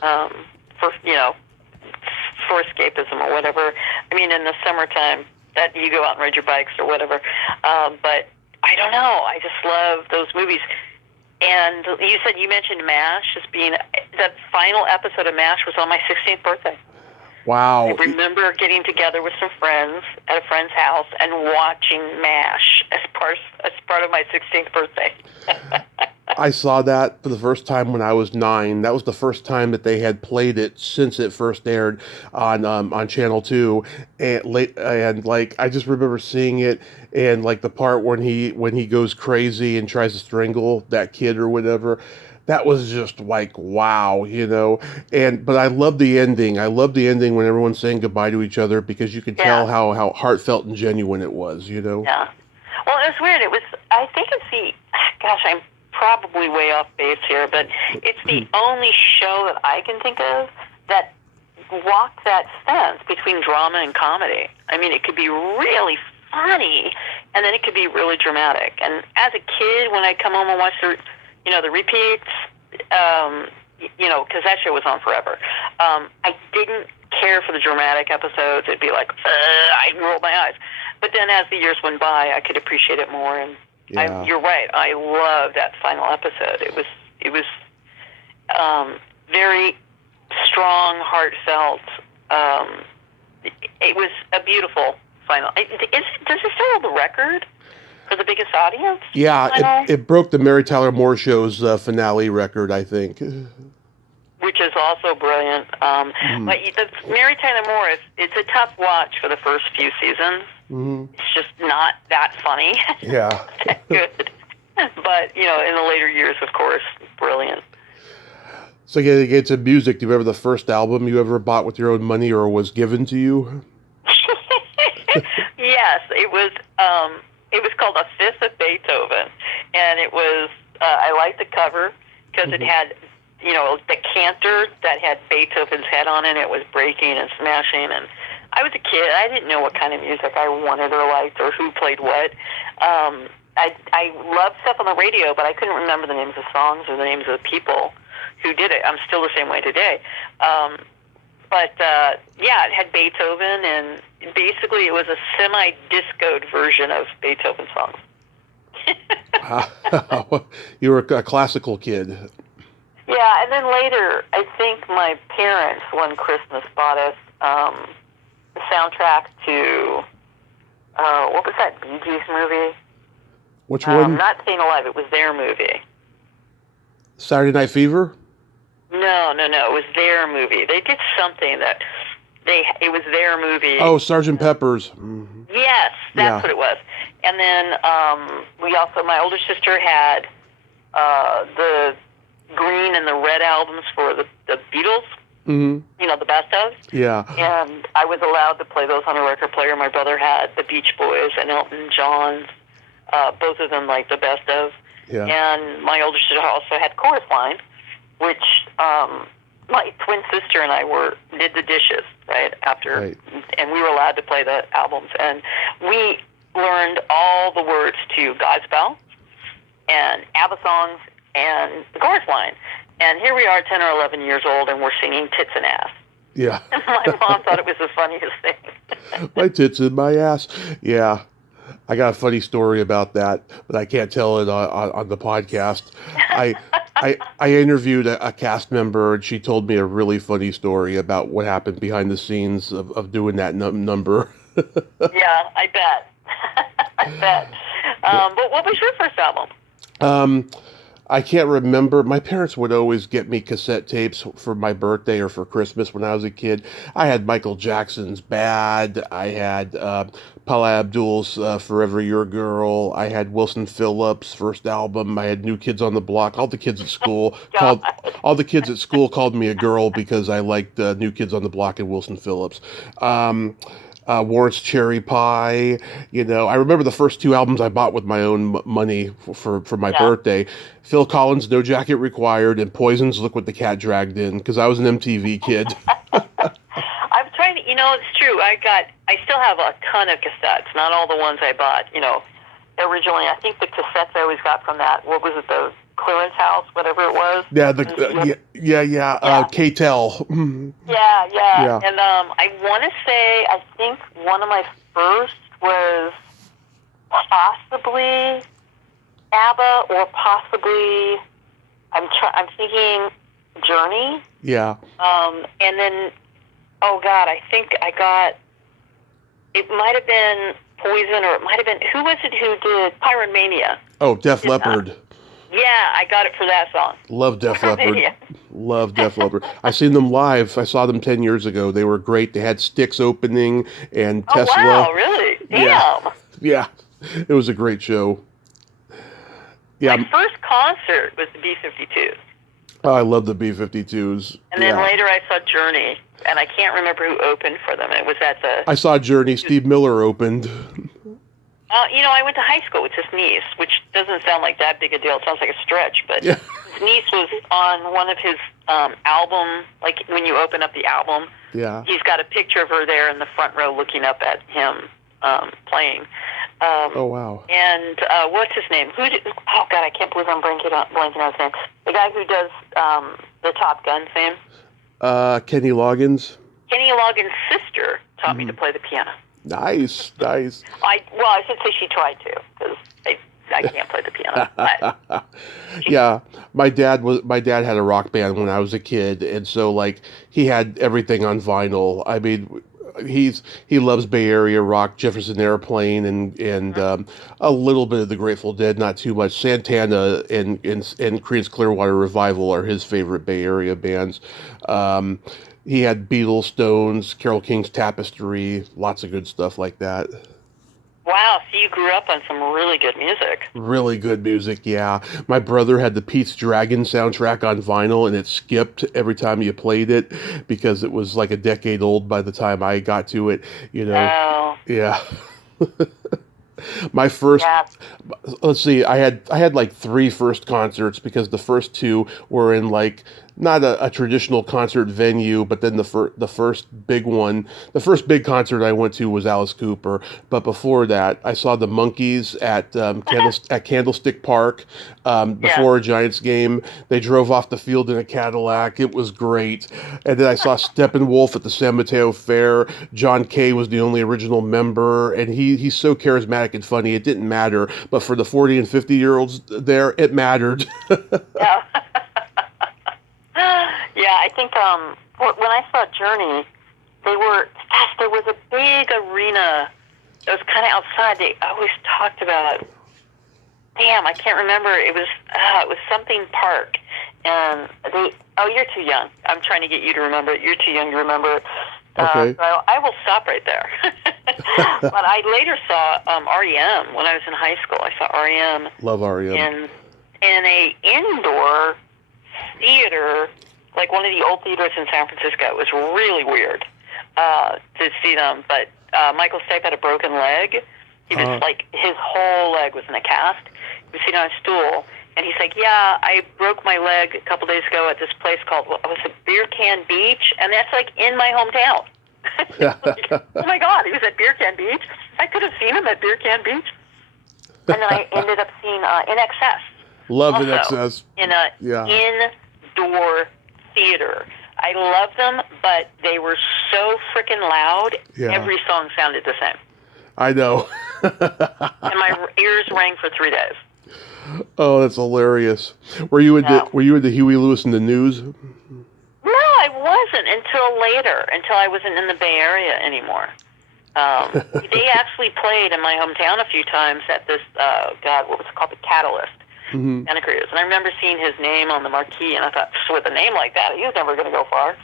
for escapism or whatever. I mean, in the summertime, that you go out and ride your bikes or whatever. But I don't know. I just love those movies. And you mentioned MASH as being, the final episode of MASH was on my 16th birthday. Wow. I remember getting together with some friends at a friend's house and watching MASH as part of my 16th birthday. I saw that for the first time when I was 9. That was the first time that they had played it since it first aired on Channel 2. And I just remember seeing it, and the part when he goes crazy and tries to strangle that kid or whatever. That was just wow, but I love the ending. I love the ending when everyone's saying goodbye to each other, because you could tell how heartfelt and genuine it was, Yeah. Well, it was weird. I think it's I'm probably way off base here, but it's the only show that I can think of that walked that fence between drama and comedy. I mean, it could be really funny, and then it could be really dramatic. And as a kid, when I'd come home and watch the repeats, because that show was on forever. I didn't care for the dramatic episodes. It'd be like, I'd roll my eyes. But then as the years went by, I could appreciate it more. And you're right. I love that final episode. It was very strong, heartfelt. It was a beautiful final. Does it still hold the record for the biggest audience? Yeah, it broke the Mary Tyler Moore Show's finale record, I think. Which is also brilliant. But the Mary Tyler Moore, it's a tough watch for the first few seasons. Mm-hmm. It's just not that funny. Yeah. Good. But, in the later years, of course, brilliant. So get to music. Do you remember the first album you ever bought with your own money or was given to you? Yes, it was called A Fifth of Beethoven, and it was, I liked the cover because it had, the cantor that had Beethoven's head on it. It was breaking and smashing, and I was a kid. I didn't know what kind of music I wanted or liked or who played what. I loved stuff on the radio, but I couldn't remember the names of songs or the names of the people who did it. I'm still the same way today. It had Beethoven, and basically it was a semi-discoed version of Beethoven songs. You were a classical kid. Yeah, and then later, I think my parents, one Christmas, bought us the soundtrack to, what was that Bee Gees movie? Which one? Not Staying Alive, it was their movie. Saturday Night Fever? No, it was their movie. They did something that It was their movie. Oh, Sergeant Pepper's. Mm-hmm. Yes, that's Yeah. what it was. And then my older sister had the green and the red albums for the Beatles. Mm-hmm. You know, the best of. Yeah. And I was allowed to play those on a record player. My brother had the Beach Boys and Elton John's, both of them like the best of. Yeah. And my older sister also had Chorus Line, which my twin sister and I did the dishes right after, Right. and we were allowed to play the albums, and we learned all the words to Godspell and ABBA songs and the Chorus Line. And here we are, 10 or 11 years old, and we're singing Tits and Ass. Yeah. My mom thought it was the funniest thing. My tits in my ass. Yeah. I got a funny story about that, but I can't tell it on the podcast. I interviewed a cast member, and she told me a really funny story about what happened behind the scenes of doing that number. Yeah, I bet. I bet. But what was your first album? I can't remember. My parents would always get me cassette tapes for my birthday or for Christmas when I was a kid. I had Michael Jackson's Bad. I had Paula Abdul's Forever Your Girl. I had Wilson Phillips' first album. I had New Kids on the Block. All the kids at school called me a girl because I liked New Kids on the Block and Wilson Phillips. Warren's Cherry Pie. You know, I remember the first two albums I bought with my own money for my birthday. Phil Collins' No Jacket Required and Poison's Look What the Cat Dragged In, because I was an MTV kid. I'm trying to, it's true. I still have a ton of cassettes, not all the ones I bought, originally. I think the cassettes I always got from that, what was it, the clearance house, whatever it was? Yeah, K-Tel. Yeah. And I want to say, I think one of my first was possibly ABBA or possibly, I'm thinking Journey. Yeah. And then, oh God, I think I got, it might have been Poison, or it might have been, who was it who did Pyromania? Oh, Def Leppard. Yeah, I got it for that song. Love Def Leppard. Love Def Leppard. I seen them live. I saw them 10 years ago. They were great. They had Styx opening and Tesla. Oh, wow, really? Damn. Yeah. It was a great show. Yeah. My first concert was the B-52s. Oh, I love the B-52s. And then later I saw Journey, and I can't remember who opened for them. It was at the... I saw Journey. Steve Miller opened. I went to high school with his niece, which doesn't sound like that big a deal. It sounds like a stretch, but his niece was on one of his album, like when you open up the album, he's got a picture of her there in the front row looking up at him playing. Oh, wow. And what's his name? Oh, God, I can't believe I'm blanking on his name. The guy who does the Top Gun theme. Kenny Loggins. Kenny Loggins' sister taught me to play the piano. Nice. I should say she tried to, because I can't play the piano. Yeah, my dad had a rock band when I was a kid, and so like he had everything on vinyl. I mean, he loves Bay Area rock, Jefferson Airplane, and a little bit of the Grateful Dead, not too much. Santana and Creedence Clearwater Revival are his favorite Bay Area bands. He had Beatles, Stones, Carole King's Tapestry, lots of good stuff like that. Wow, so you grew up on some really good music. Really good music, yeah. My brother had the Pete's Dragon soundtrack on vinyl, and it skipped every time you played it because it was like a decade old by the time I got to it, Oh. Yeah. My first, let's see, I had like 3 first concerts because the first 2 were in like not a traditional concert venue, but then the first big concert I went to was Alice Cooper. But before that, I saw the Monkees at Candlestick Park before a Giants game. They drove off the field in a Cadillac. It was great. And then I saw Steppenwolf at the San Mateo Fair. John Kay was the only original member, and he's so charismatic and funny. It didn't matter, but for the 40 and 50-year-olds there, it mattered. Yeah, I think when I saw Journey, there was a big arena that was kind of outside. They always talked about, I can't remember. It was something park, and you're too young. I'm trying to get you to remember it. You're too young to remember it. Okay. So I will stop right there. But I later saw REM when I was in high school. I saw REM Love REM. in a indoor theater, like one of the old theaters in San Francisco. It was really weird to see them. But Michael Stipe had a broken leg. He was like, his whole leg was in a cast. He was sitting on a stool. And he's like, yeah, I broke my leg a couple days ago at this place called, was it Beer Can Beach? And that's like in my hometown. Like, oh my God, he was at Beer Can Beach. I could have seen him at Beer Can Beach. And then I ended up seeing In Excess. Love also In Excess. In a indoor theater. I loved them, but they were so freaking loud. Yeah. Every song sounded the same. I know. And my ears rang for 3 days. Oh, that's hilarious. Were you into Huey Lewis and the News? No, I wasn't until later, until I wasn't in the Bay Area anymore. They actually played in my hometown a few times at this, what was it called? The Catalyst. Santa Cruz. And I remember seeing his name on the marquee, and I thought, with a name like that, he's never going to go far.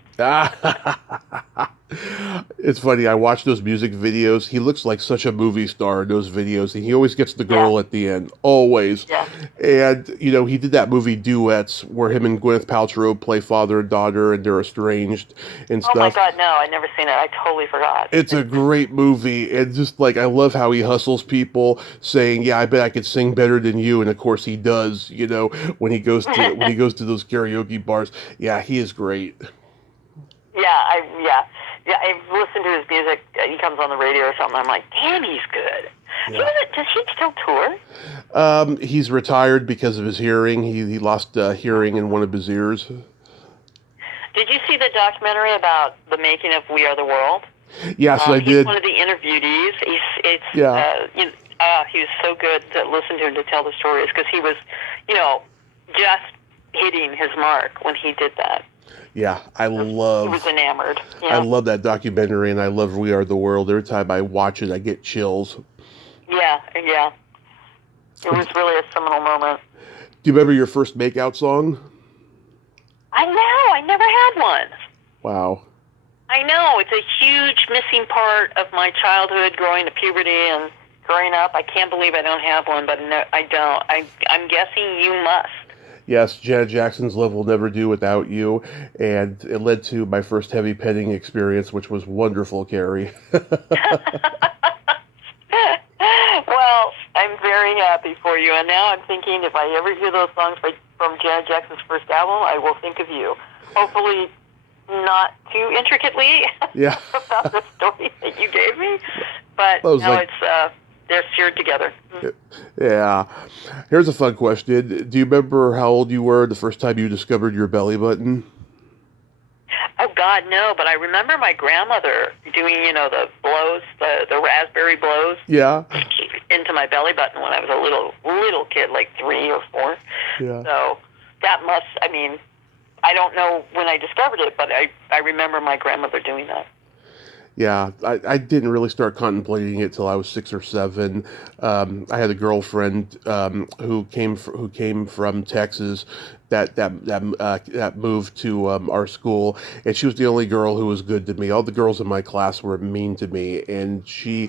It's funny. I watch those music videos. He looks like such a movie star in those videos, and he always gets the girl at the end, always. Yeah. And he did that movie Duets, where him and Gwyneth Paltrow play father and daughter, and they're estranged and stuff. Oh my God, no! I'd never seen it. I totally forgot. It's a great movie, and just like I love how he hustles people, saying, "Yeah, I bet I could sing better than you," and of course he does. When he goes to those karaoke bars. Yeah, he is great. Yeah, I've listened to his music. He comes on the radio or something. I'm like, damn, he's good. Yeah. Does he still tour? He's retired because of his hearing. He lost hearing in one of his ears. Did you see the documentary about the making of We Are the World? Yes, I did. He's one of the interviewees. He was so good to listen to him to tell the stories because he was, just hitting his mark when he did that. Yeah, he was enamored. Yeah. I love that documentary, and I love We Are the World. Every time I watch it, I get chills. Yeah. It was really a seminal moment. Do you remember your first makeout song? I know. I never had one. Wow. I know. It's a huge missing part of my childhood, growing to puberty and growing up. I can't believe I don't have one, but no, I don't. I'm guessing you must. Yes, Janet Jackson's Love Will Never Do Without You, and it led to my first heavy petting experience, which was wonderful, Carrie. Well, I'm very happy for you, and now I'm thinking if I ever hear those songs from Janet Jackson's first album, I will think of you. Hopefully not too intricately about the story that you gave me, but they're seared together. Yeah. Here's a fun question. Do you remember how old you were the first time you discovered your belly button? Oh, God, no. But I remember my grandmother doing, the blows, the raspberry blows. Yeah. Into my belly button when I was a little kid, like 3 or 4. Yeah. So that I don't know when I discovered it, but I remember my grandmother doing that. Yeah, I didn't really start contemplating it till I was 6 or 7. I had a girlfriend who came from Texas that moved to our school, and she was the only girl who was good to me. All the girls in my class were mean to me, and she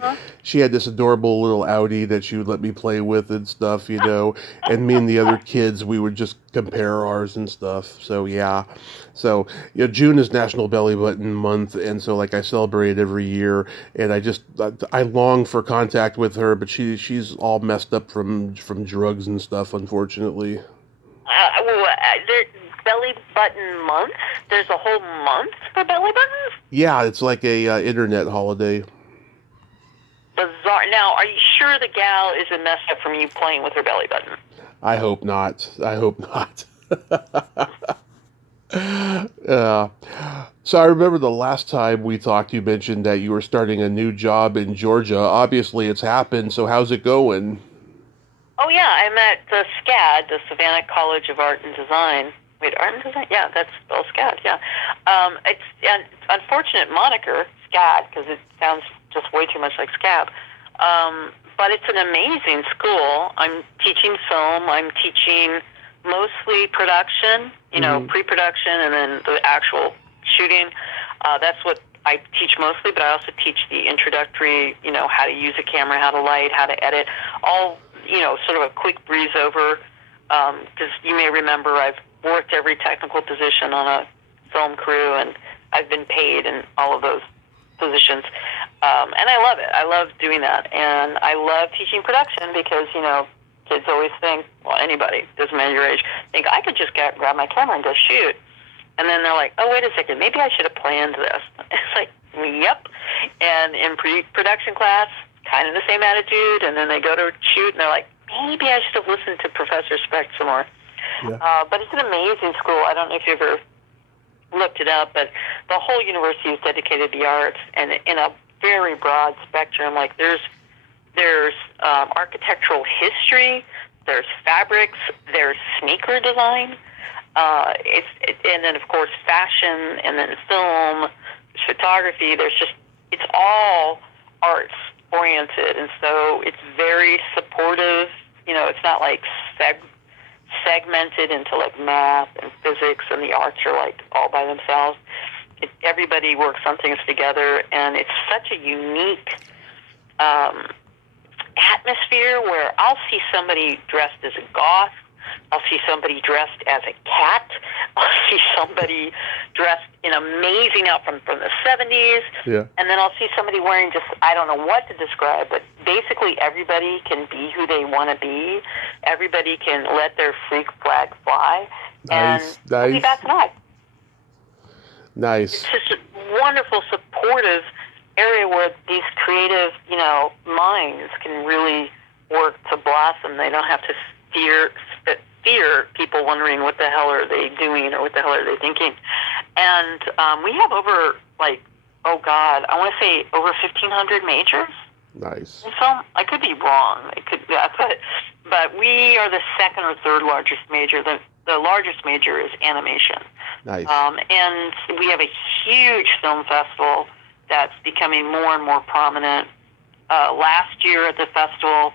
had this adorable little Audi that she would let me play with and stuff, and me and the other kids, we would just compare ours and stuff. So yeah. So, June is National Belly Button Month, and so I celebrate it every year, and I long for contact with her, but she's all messed up from drugs and stuff, unfortunately. Belly Button Month? There's a whole month for belly buttons? Yeah, it's like a internet holiday. Bizarre. Now, are you sure the gal isn't messed up from you playing with her belly button? I hope not. So I remember the last time we talked, you mentioned that you were starting a new job in Georgia. Obviously, it's happened, so how's it going? Oh, yeah, I'm at the SCAD, the Savannah College of Art and Design. Wait, Art and Design? Yeah, that's spelled SCAD, yeah. It's an unfortunate moniker, SCAD, because it sounds just way too much like scab. But it's an amazing school. I'm teaching film. I'm teaching mostly production, pre-production, and then the actual shooting. That's what I teach mostly, but I also teach the introductory, how to use a camera, how to light, how to edit, all, sort of a quick breeze over, because you may remember I've worked every technical position on a film crew, and I've been paid in all of those positions, and I love it. I love doing that, and I love teaching production because, kids always think, well, anybody, doesn't matter your age, think I could just grab my camera and go shoot. And then they're like, oh, wait a second, maybe I should have planned this. It's like, yep. And in pre-production class, kind of the same attitude. And then they go to shoot, and they're like, maybe I should have listened to Professor Specht some more. Yeah. But it's an amazing school. I don't know if you ever looked it up, but the whole university is dedicated to the arts, and in a very broad spectrum. Like there's architectural history, there's fabrics, there's sneaker design. And then of course fashion, and then film, photography. It's all arts oriented, and so it's very supportive. It's not like segmented into like math and physics, and the arts are like all by themselves. Everybody works on things together, and it's such a unique atmosphere where I'll see somebody dressed as a goth, I'll see somebody dressed as a cat, I'll see somebody dressed in amazing outfit from the 70s, Yeah. and then I'll see somebody wearing just, I don't know what to describe, but basically everybody can be who they want to be. Everybody can let their freak flag fly. Nice, and I'll be nice. back tonight. Nice. It's just a wonderful, supportive area where these creative, minds can really work to blossom. They don't have to fear people wondering what the hell are they doing or what the hell are they thinking. And we have over, I want to say over 1,500 majors. Nice. So I could be wrong. It could, but we are the second or third largest major. The largest major is animation. Nice. And we have a huge film festival that's becoming more and more prominent. Last year at the festival,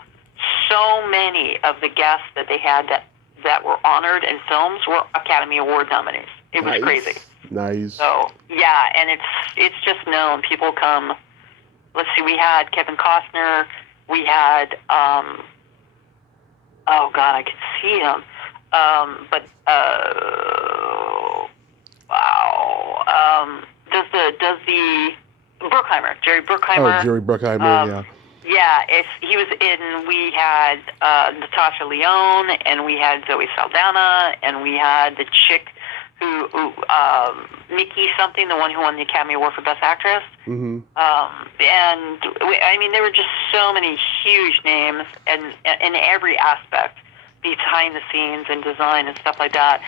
so many of the guests that they had that were honored in films were Academy Award nominees. It was crazy. Nice. So yeah, and it's just known. People come. Let's see, we had Kevin Costner. We had I could see him. Does the Bruckheimer, Jerry Bruckheimer? Oh, Jerry Bruckheimer, yeah. Yeah, we had Natasha Lyonne, and we had Zoe Saldana, and we had the chick who Nikki something, the one who won the Academy Award for Best Actress. Mm-hmm. There were just so many huge names, and in every aspect, behind the scenes and design and stuff like that.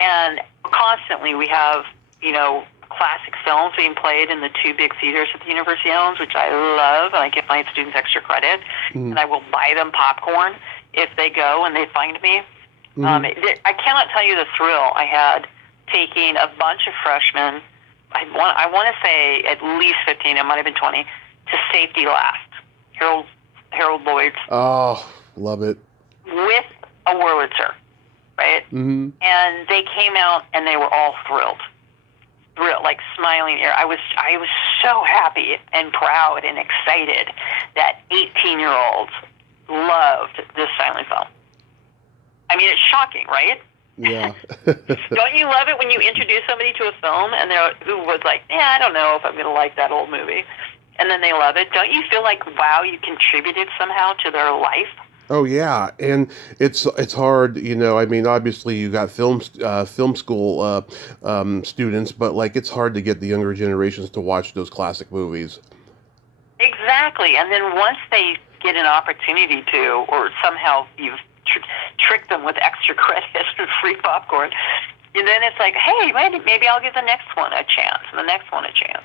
And constantly we have, classic films being played in the two big theaters that the university owns, which I love, and I give my students extra credit. Mm-hmm. And I will buy them popcorn if they go and they find me. Mm-hmm. I cannot tell you the thrill I had taking a bunch of freshmen, I want to say at least 15, it might have been 20, to Safety Last, Harold Lloyd's. Oh, love it. With a Wurlitzer, right? Mm-hmm. And they came out and they were all thrilled, like smiling ear. I was so happy and proud and excited that 18-year-olds loved this silent film. I mean, it's shocking, right? Yeah. Don't you love it when you introduce somebody to a film and who was like, I don't know if I'm going to like that old movie, and then they love it? Don't you feel like, wow, you contributed somehow to their life? Oh yeah, and it's hard, I mean, obviously you got film school students, but it's hard to get the younger generations to watch those classic movies. Exactly, and then once they get an opportunity to, or somehow you've tricked them with extra credit and free popcorn, and then it's like, hey, maybe I'll give the next one a chance, and the next one a chance,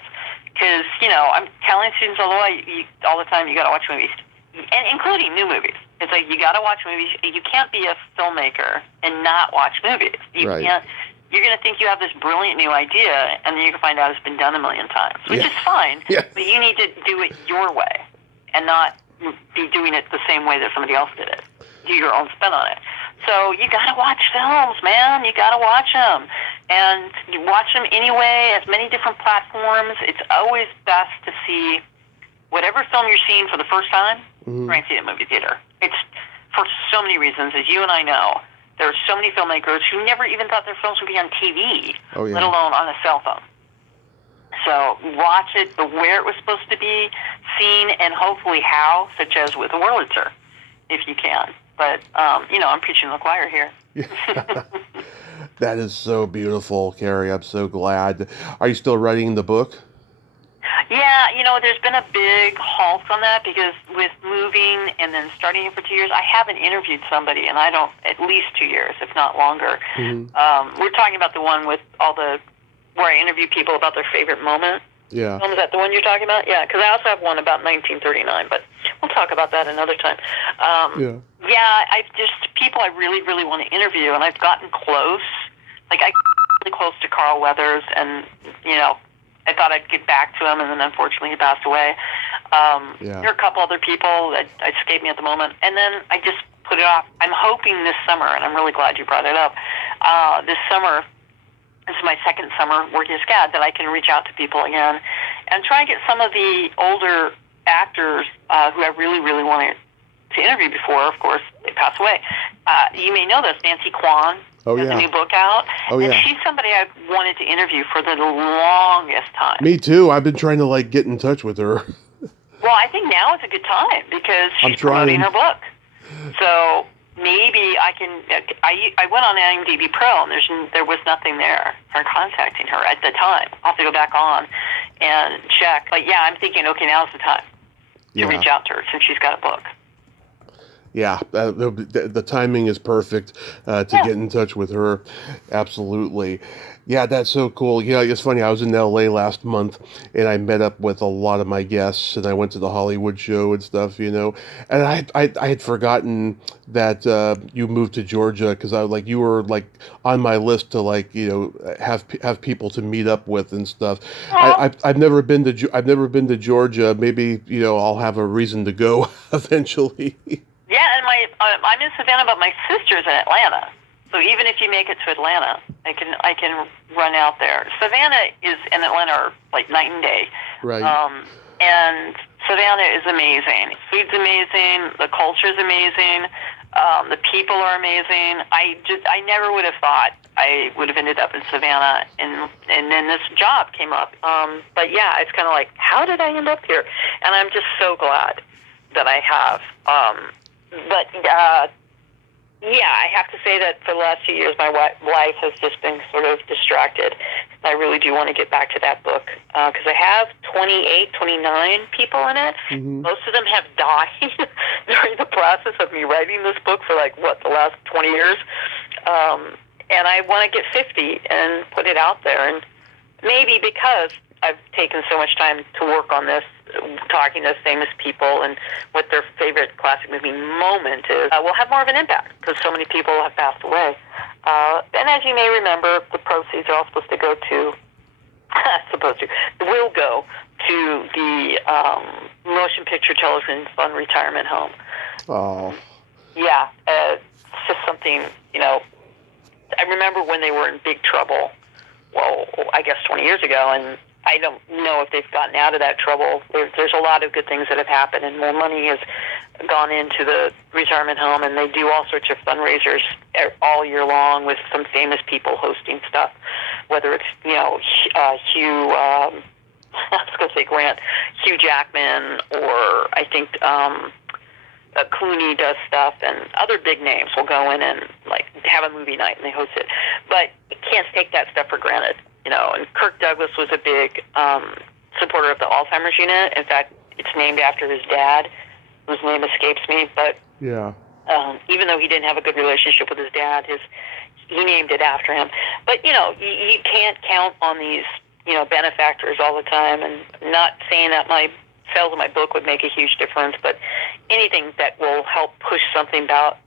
because I'm telling students all the time, you got to watch movies, and including new movies. It's like, you got to watch movies. You can't be a filmmaker and not watch movies. You can't. You're going to think you have this brilliant new idea, and then you're going to find out it's been done a million times, which is fine. Yeah. But you need to do it your way and not be doing it the same way that somebody else did it. Do your own spin on it. So you got to watch films, man. You got to watch them. And you watch them anyway, as many different platforms. It's always best to see whatever film you're seeing for the first time, try and see it in a movie theater. It's for so many reasons, as you and I know. There are so many filmmakers who never even thought their films would be on TV, let alone on a cell phone. So watch it where it was supposed to be seen, and hopefully how, such as with Wurlitzer, if you can. But, I'm preaching to the choir here. That is so beautiful, Carrie. I'm so glad. Are you still writing the book? Yeah, there's been a big halt on that because with moving and then starting it for 2 years, I haven't interviewed somebody, and at least 2 years, if not longer. We're talking about the one with where I interview people about their favorite moment. Yeah. Is that the one you're talking about? Yeah, because I also have one about 1939, but we'll talk about that another time. Yeah, I've just people I really, really want to interview, and I've gotten close. Like, I got really close to Carl Weathers, and, I thought I'd get back to him, and then unfortunately he passed away. There are a couple other people that escape me at the moment, and then I just put it off. I'm hoping this summer, and I'm really glad you brought it up, this summer, this is my second summer working as SCAD, that I can reach out to people again and try and get some of the older actors who I really, really wanted to interview before, of course, they passed away. You may know this, Nancy Kwan. Has a new book out. And she's somebody I've wanted to interview for the longest time. Me too. I've been trying to get in touch with her. Well, I think now is a good time because she's promoting her book. So maybe I can. I went on IMDb Pro and there was nothing there for contacting her at the time. I'll have to go back on and check. But yeah, I'm thinking, okay, now's the time to reach out to her since she's got a book. Yeah, the timing is perfect to get in touch with her. Absolutely. Yeah, that's so cool. It's funny. I was in LA last month, and I met up with a lot of my guests, and I went to the Hollywood show and stuff, And I had forgotten that you moved to Georgia because you were on my list to have people to meet up with and stuff. I've never been to Georgia. Maybe I'll have a reason to go eventually. Yeah, and I'm in Savannah, but my sister's in Atlanta. So even if you make it to Atlanta, I can run out there. Savannah and Atlanta are like night and day. Right. And Savannah is amazing. Food's amazing. The culture's amazing. The people are amazing. I never would have thought I would have ended up in Savannah, and then this job came up. But yeah, it's kind of like, how did I end up here? And I'm just so glad that I have. But I have to say that for the last 2 years, my life has just been sort of distracted. I really do want to get back to that book because I have 29 people in it. Most of them have died during the process of me writing this book for the last 20 years. And I want to get 50 and put it out there. And maybe because I've taken so much time to work on this, talking to famous people and what their favorite classic movie moment is, will have more of an impact because so many people have passed away. And as you may remember, the proceeds are all supposed to go to, will go to the Motion Picture Television Fund Retirement Home. Oh. Yeah, it's just something, I remember when they were in big trouble, well, I guess 20 years ago, and I don't know if they've gotten out of that trouble. There's a lot of good things that have happened, and more money has gone into the retirement home, and they do all sorts of fundraisers all year long with some famous people hosting stuff, whether it's, Hugh, I was going to say Grant, Hugh Jackman, or I think Clooney does stuff, and other big names will go in and have a movie night, and they host it. But you can't take that stuff for granted. And Kirk Douglas was a big supporter of the Alzheimer's unit. In fact, it's named after his dad, whose name escapes me. But even though he didn't have a good relationship with his dad, he named it after him. But, you can't count on these, benefactors all the time. And not saying that my sales of my book would make a huge difference, but anything that will help push something out,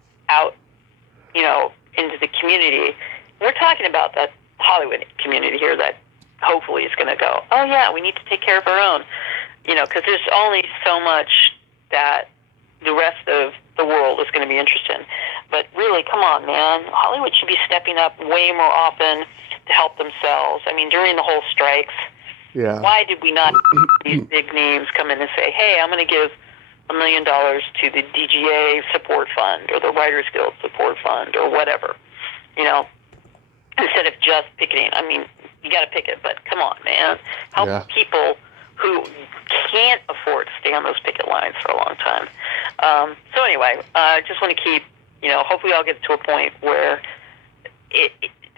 into the community. We're talking about that Hollywood community here that hopefully is going to go, oh yeah, we need to take care of our own, because there's only so much that the rest of the world is going to be interested in. But really, come on, man, Hollywood should be stepping up way more often. help themselves. I mean, during the whole strikes, Yeah. why did we not have these big names come in and say, hey, I'm going to give $1 million to the DGA support fund or the Writers Guild support fund or whatever, you know, instead of just picketing. I mean, you got to picket, but come on, man. Help people who can't afford to stay on those picket lines for a long time. So anyway, I just want to keep, you know, hopefully I'll get to a point where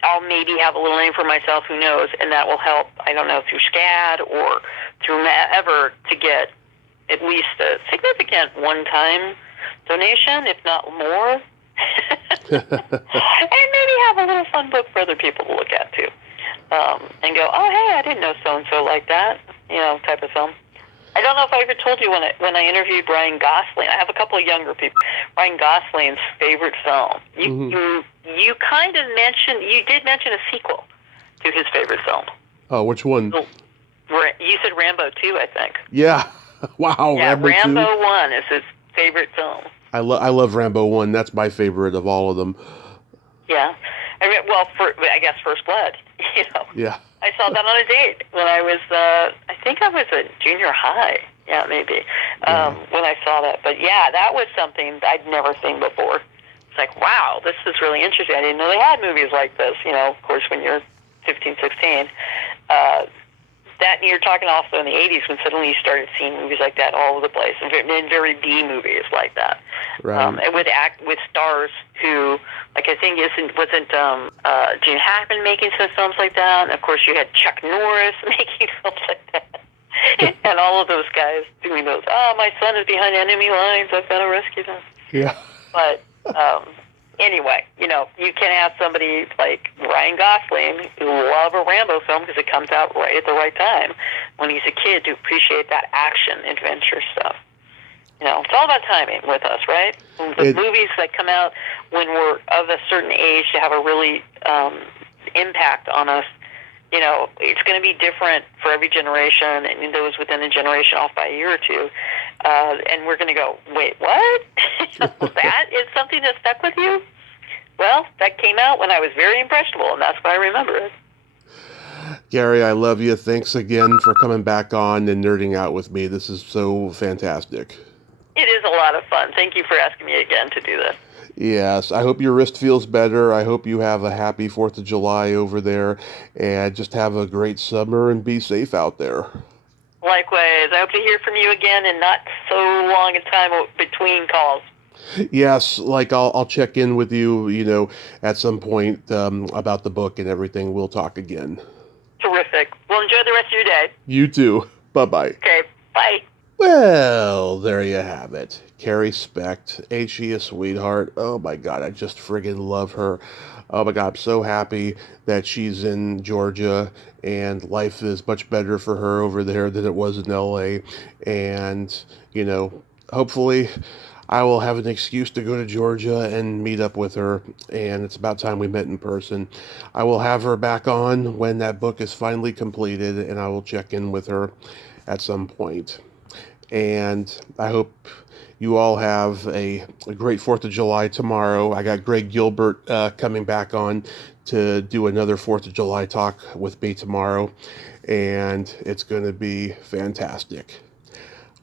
I'll maybe have a little name for myself, who knows, and that will help, I don't know, through SCAD or through ever to get at least a significant one-time donation, if not more. And maybe have a little fun book for other people to look at, too. And go, oh, hey, I didn't know so-and-so like that, you know, type of film. I don't know if I ever told you when I interviewed Ryan Gosling. I have a couple of younger people. Ryan Gosling's favorite film. You kind of mentioned, you did mention a sequel to his favorite film. Oh, which one? You said Rambo 2, I think. Yeah. Wow. Yeah, Rambo 2? 1 is his favorite film. I love Rambo 1. That's my favorite of all of them. Yeah. I guess First Blood. You know. Yeah. I saw that on a date when I was, I think I was in junior high. Yeah, maybe. When I saw that. But yeah, that was something I'd never seen before. It's like, wow, this is really interesting. I didn't know they had movies like this. You know, of course, when you're 15, 16. That, and you're talking also in the 80s when suddenly you started seeing movies like that all over the place, and very B movies like that. Right. And with stars who, like, I think wasn't Gene Hackman making some films like that, and of course you had Chuck Norris making films like that. And all of those guys doing those, oh, my son is behind enemy lines, I've got to rescue them. Yeah. But anyway, you know, you can have somebody like Ryan Gosling who love a Rambo film because it comes out right at the right time when he's a kid to appreciate that action adventure stuff. You know, it's all about timing with us, right? The movies that come out when we're of a certain age to have a really impact on us, you know, it's going to be different for every generation, and those within a generation off by a year or two. And we're going to go, wait, what? That is something that stuck with you? Well, that came out when I was very impressionable, and that's why I remember it. Gary, I love you. Thanks again for coming back on and nerding out with me. This is so fantastic. It is a lot of fun. Thank you for asking me again to do this. Yes, I hope your wrist feels better. I hope you have a happy 4th of July over there, and just have a great summer and be safe out there. Likewise. I hope to hear from you again in not so long a time between calls. Yes, like I'll check in with you, you know, at some point about the book and everything. We'll talk again. Terrific. Well, enjoy the rest of your day. You too. Bye-bye. Okay, bye. Well, there you have it. Carrie Specht, ain't she a sweetheart? Oh my God, I just friggin' love her. Oh my God, I'm so happy that she's in Georgia and life is much better for her over there than it was in LA. And, you know, hopefully I will have an excuse to go to Georgia and meet up with her, and it's about time we met in person. I will have her back on when that book is finally completed, and I will check in with her at some point. And I hope you all have a great 4th of July tomorrow. I got Greg Gilbert coming back on to do another 4th of July talk with me tomorrow, and it's going to be fantastic.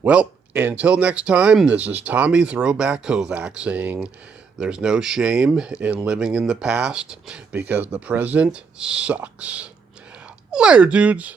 Well, until next time, this is Tommy Throwback Kovac saying, there's no shame in living in the past because the present sucks. Later, dudes!